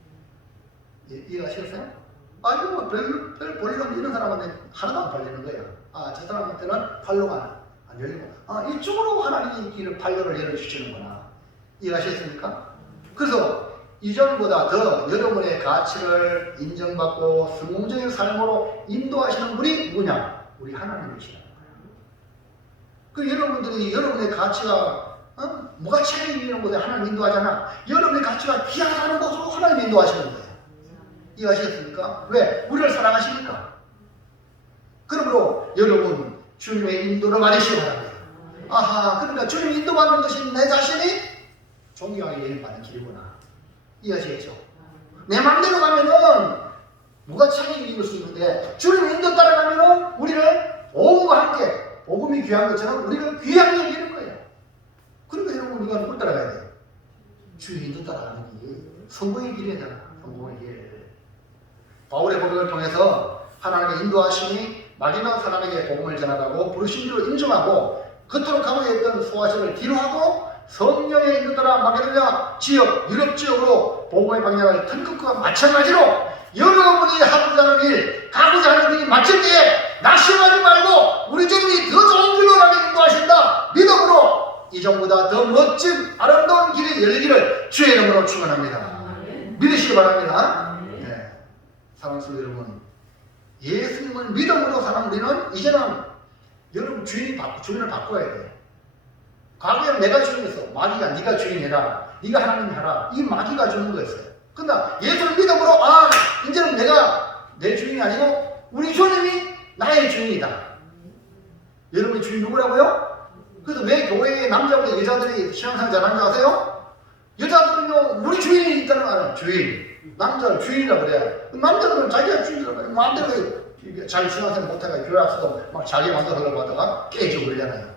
이해하시겠어요? 이거 별 볼일 이런 사람한테 하나도 안 팔리는 거예요. 저 사람한테는 팔로가 안 열리고 이쪽으로 하나님이 길을 팔로를 열어주시는구나. 이해하셨습니까? 그래서 이전보다 더 여러분의 가치를 인정받고 성공적인 삶으로 인도하시는 분이 누구냐? 우리 하나님이시라는 거예요. 그 여러분들이 여러분의 가치가 무가치하게 있는 곳에 하나님 인도하잖아. 여러분의 가치가 귀하다는 곳으로 하나님 인도하시는 거예요. 이해하셨습니까? 왜? 우리를 사랑하시니까. 그러므로 여러분 주님의 인도를 받으시기 바랍니다. 그러니까 주님 인도받는 것이 내 자신이 존경하게 받는 길이구나. 이해하시겠죠? 내 맘대로 가면은 무가치하게 이길 수 있는데 주님 인도 따라가면은 우리를 복음과 함께 복음이 귀한 것처럼 우리를 귀하게 여기는 거예요. 그러니까 여러분 우리가 누굴 따라가야 돼요? 주의 인도 따라가는 게 성공의 길이잖아. 성공의 길. 바울의 고백을 통해서 하나님의 인도하심이 마지막 사람에게 복음을 전하라고 부르신 줄을 인정하고 그토록 강화했던 소화시를 뒤로하고 성령의 인도 따라 마케도냐 지역, 유럽 지역으로 복음의 방향을 튼 것과 마찬가지로 여러분이 하고자 하는 일, 가고자 하는 일이 맞을 때에 낙심하지 말고 우리 주님이 더 좋은 길로 나를 인도하신다. 믿음으로 이전보다 더 멋진 아름다운 길이 열리기를 주의 이름으로 축원합니다. 믿으시기 바랍니다. 네. 사랑하는 성도 여러분, 예수님을 믿음으로 사는 우리는 이제는 여러분 주인을 바꿔야 돼요. 과거에는 내가 주인이었어. 마귀가 네가 주인해라. 네가 하나님 해라. 이 마귀가 주는 거였어요. 근데 예수를 믿음으로 이제는 내가 내 주인이 아니고 우리 주님이 나의 주인이다. 여러분의 주인 누구라고요? 그래서 왜 교회의 남자보다 여자들이 신앙생활 잘하는 줄 아세요? 여자들은요 우리 주인이 있다는 거 알아요. 주인. 남자를 주인이라고 그래요. 남자들은 자기가 주인이라고 해요. 마음대로 자기 신앙생활 못하니까 교회 앞서도 막 자기 마음대로 하려고 하다가 깨지고 그러잖아요.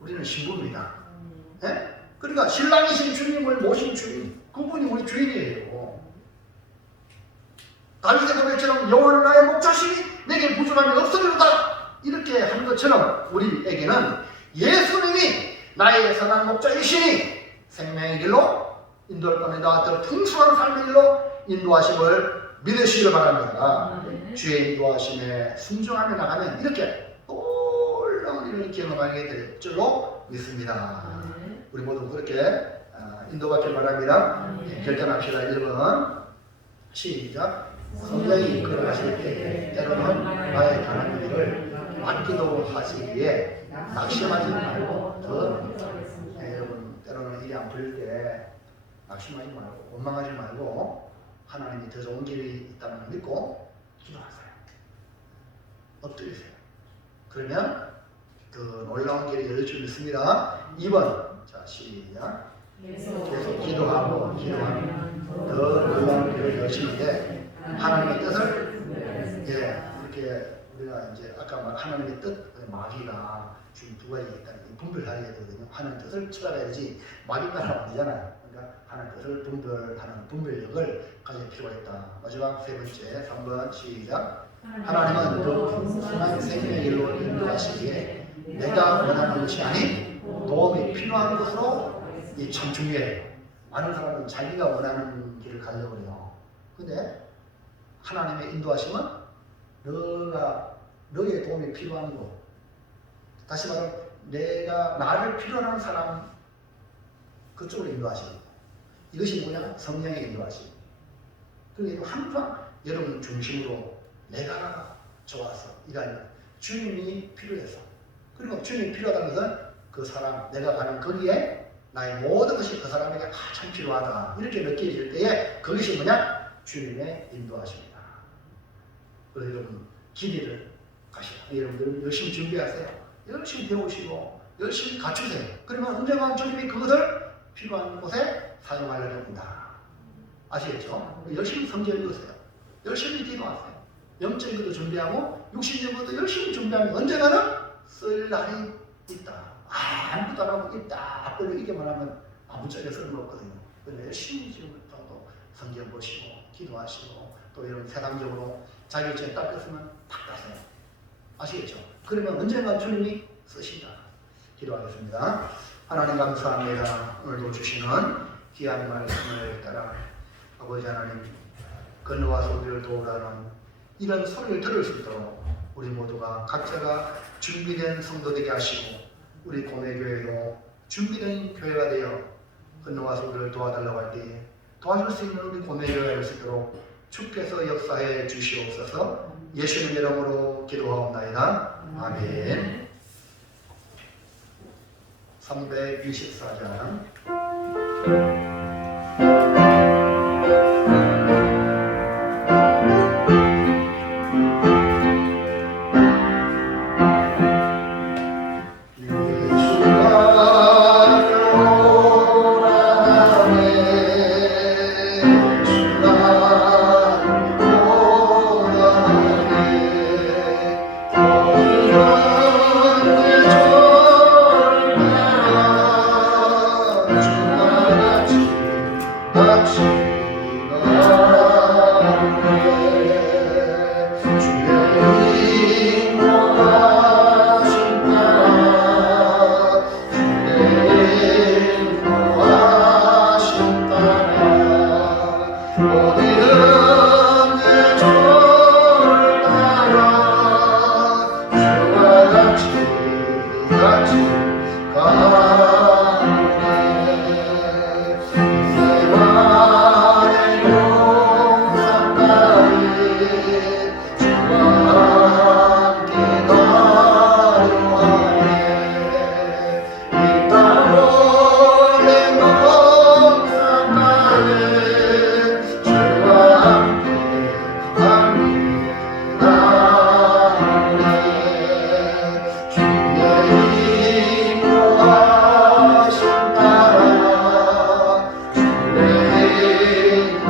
우리는 신부입니다. 네? 그러니까 신랑이신 주님을 모신 주인, 그분이 우리 주인이에요. 다윗의 고백처럼 여호와는 나의 목자시니 내게 부족함이 없으리로다 이렇게 하는 것처럼 우리에게는 예수님이 나의 선한 목자이시니 생명의 길로 인도할 겁니다. 더 풍성한 삶의 길로 인도하심을 믿으시길 바랍니다. 주의 인도하심에 순종하며 나가면 이렇게 놀라운 일을 경험하게 될 줄로 믿습니다. 우리 모두 그렇게 인도받길 바랍니다. 결단합시다. 1번 시작. 성령이 이끌어가실 때 때로는 나의 가는 일을 맡기도 하시기에 낙심하지 말고 여러분 때로는 일이 안 풀릴 때 낙심하지 말고 원망하지 말고 하나님이 더 좋은 길이 있다는 걸 믿고 기도하세요. 엎드리세요. 그러면 그 놀라운 길이 열릴 줄 믿습니다. 2번 자 시작. 계속 기도하고 기도하면 더 놀라운 길을 여시는데 하나님의 뜻을 이렇게 우리가 이제 아까 말 하나님의 뜻 마귀가 지금 두 가지 있다. 분별하게 되거든요. 하나님의 뜻을 찾아가야지 마귀 따라가면 안 되잖아요. 그러니까 하나님의 뜻을 분별하는 분별력을 가질 필요가 있다. 마지막 세 번째 3번 시작. 하나님은 더 풍성한 생명의 길로 인도하시기에 내가 원하는 것이 아닌 도움이 필요한 것으로 이 참 중요해요. 많은 사람은 자기가 원하는 길을 가려고 해요. 근데 하나님의 인도하심은 너의 도움이 필요한 것. 다시 말하면 나를 필요로 하는 사람 그쪽으로 인도하시는 거예요. 이것이 뭐냐? 성령의 인도하심. 그러니까 항상 여러분 중심으로 내가 좋아서 이게 아니라 주님이 필요해서. 그리고 주님이 필요하다는 것은 그 사람, 내가 가는 거기에 나의 모든 것이 그 사람에게 가장 필요하다. 이렇게 느껴질 때에 그것이 뭐냐? 주님의 인도하십니다. 그래서 여러분 길이를 가시라. 여러분들 열심히 준비하세요. 열심히 배우시고 열심히 갖추세요. 그러면 언젠가 주님이 그것을 필요한 곳에 사용하려고 합니다. 아시겠죠? 열심히 성경 읽으세요. 열심히 기도하세요. 영적인 것도 준비하고 육신적인 것도 열심히 준비하면 언젠가는 쓸 날이 있다. 아무것도 안 하고 있다. 그걸로 이게만 하면 아무짝에 쓸모없거든요. 그래서 열심히 지금부터 또 성경 보시고 기도하시고 또 이런 세상적으로 자기 일정에 닦였으면 탁 따세요. 아시겠죠? 그러면 언젠가 주님이 쓰신다. 기도하겠습니다. 하나님 감사합니다. 오늘도 주시는 귀한 말씀을 따라 아버지 하나님 건너와서 우리를 도우라는 이런 소리를 들을 수 있도록 우리 모두가 각자가 준비된 성도 되게 하시고 우리 고매교회도 준비된 교회가 되어 건너와서 우리를 도와달라고 할 때에 도와줄 수 있는 우리 고매교회가 될 수 있도록 주께서 역사해 주시옵소서. 예수님 이름으로 기도하옵나이다. 아멘. 324장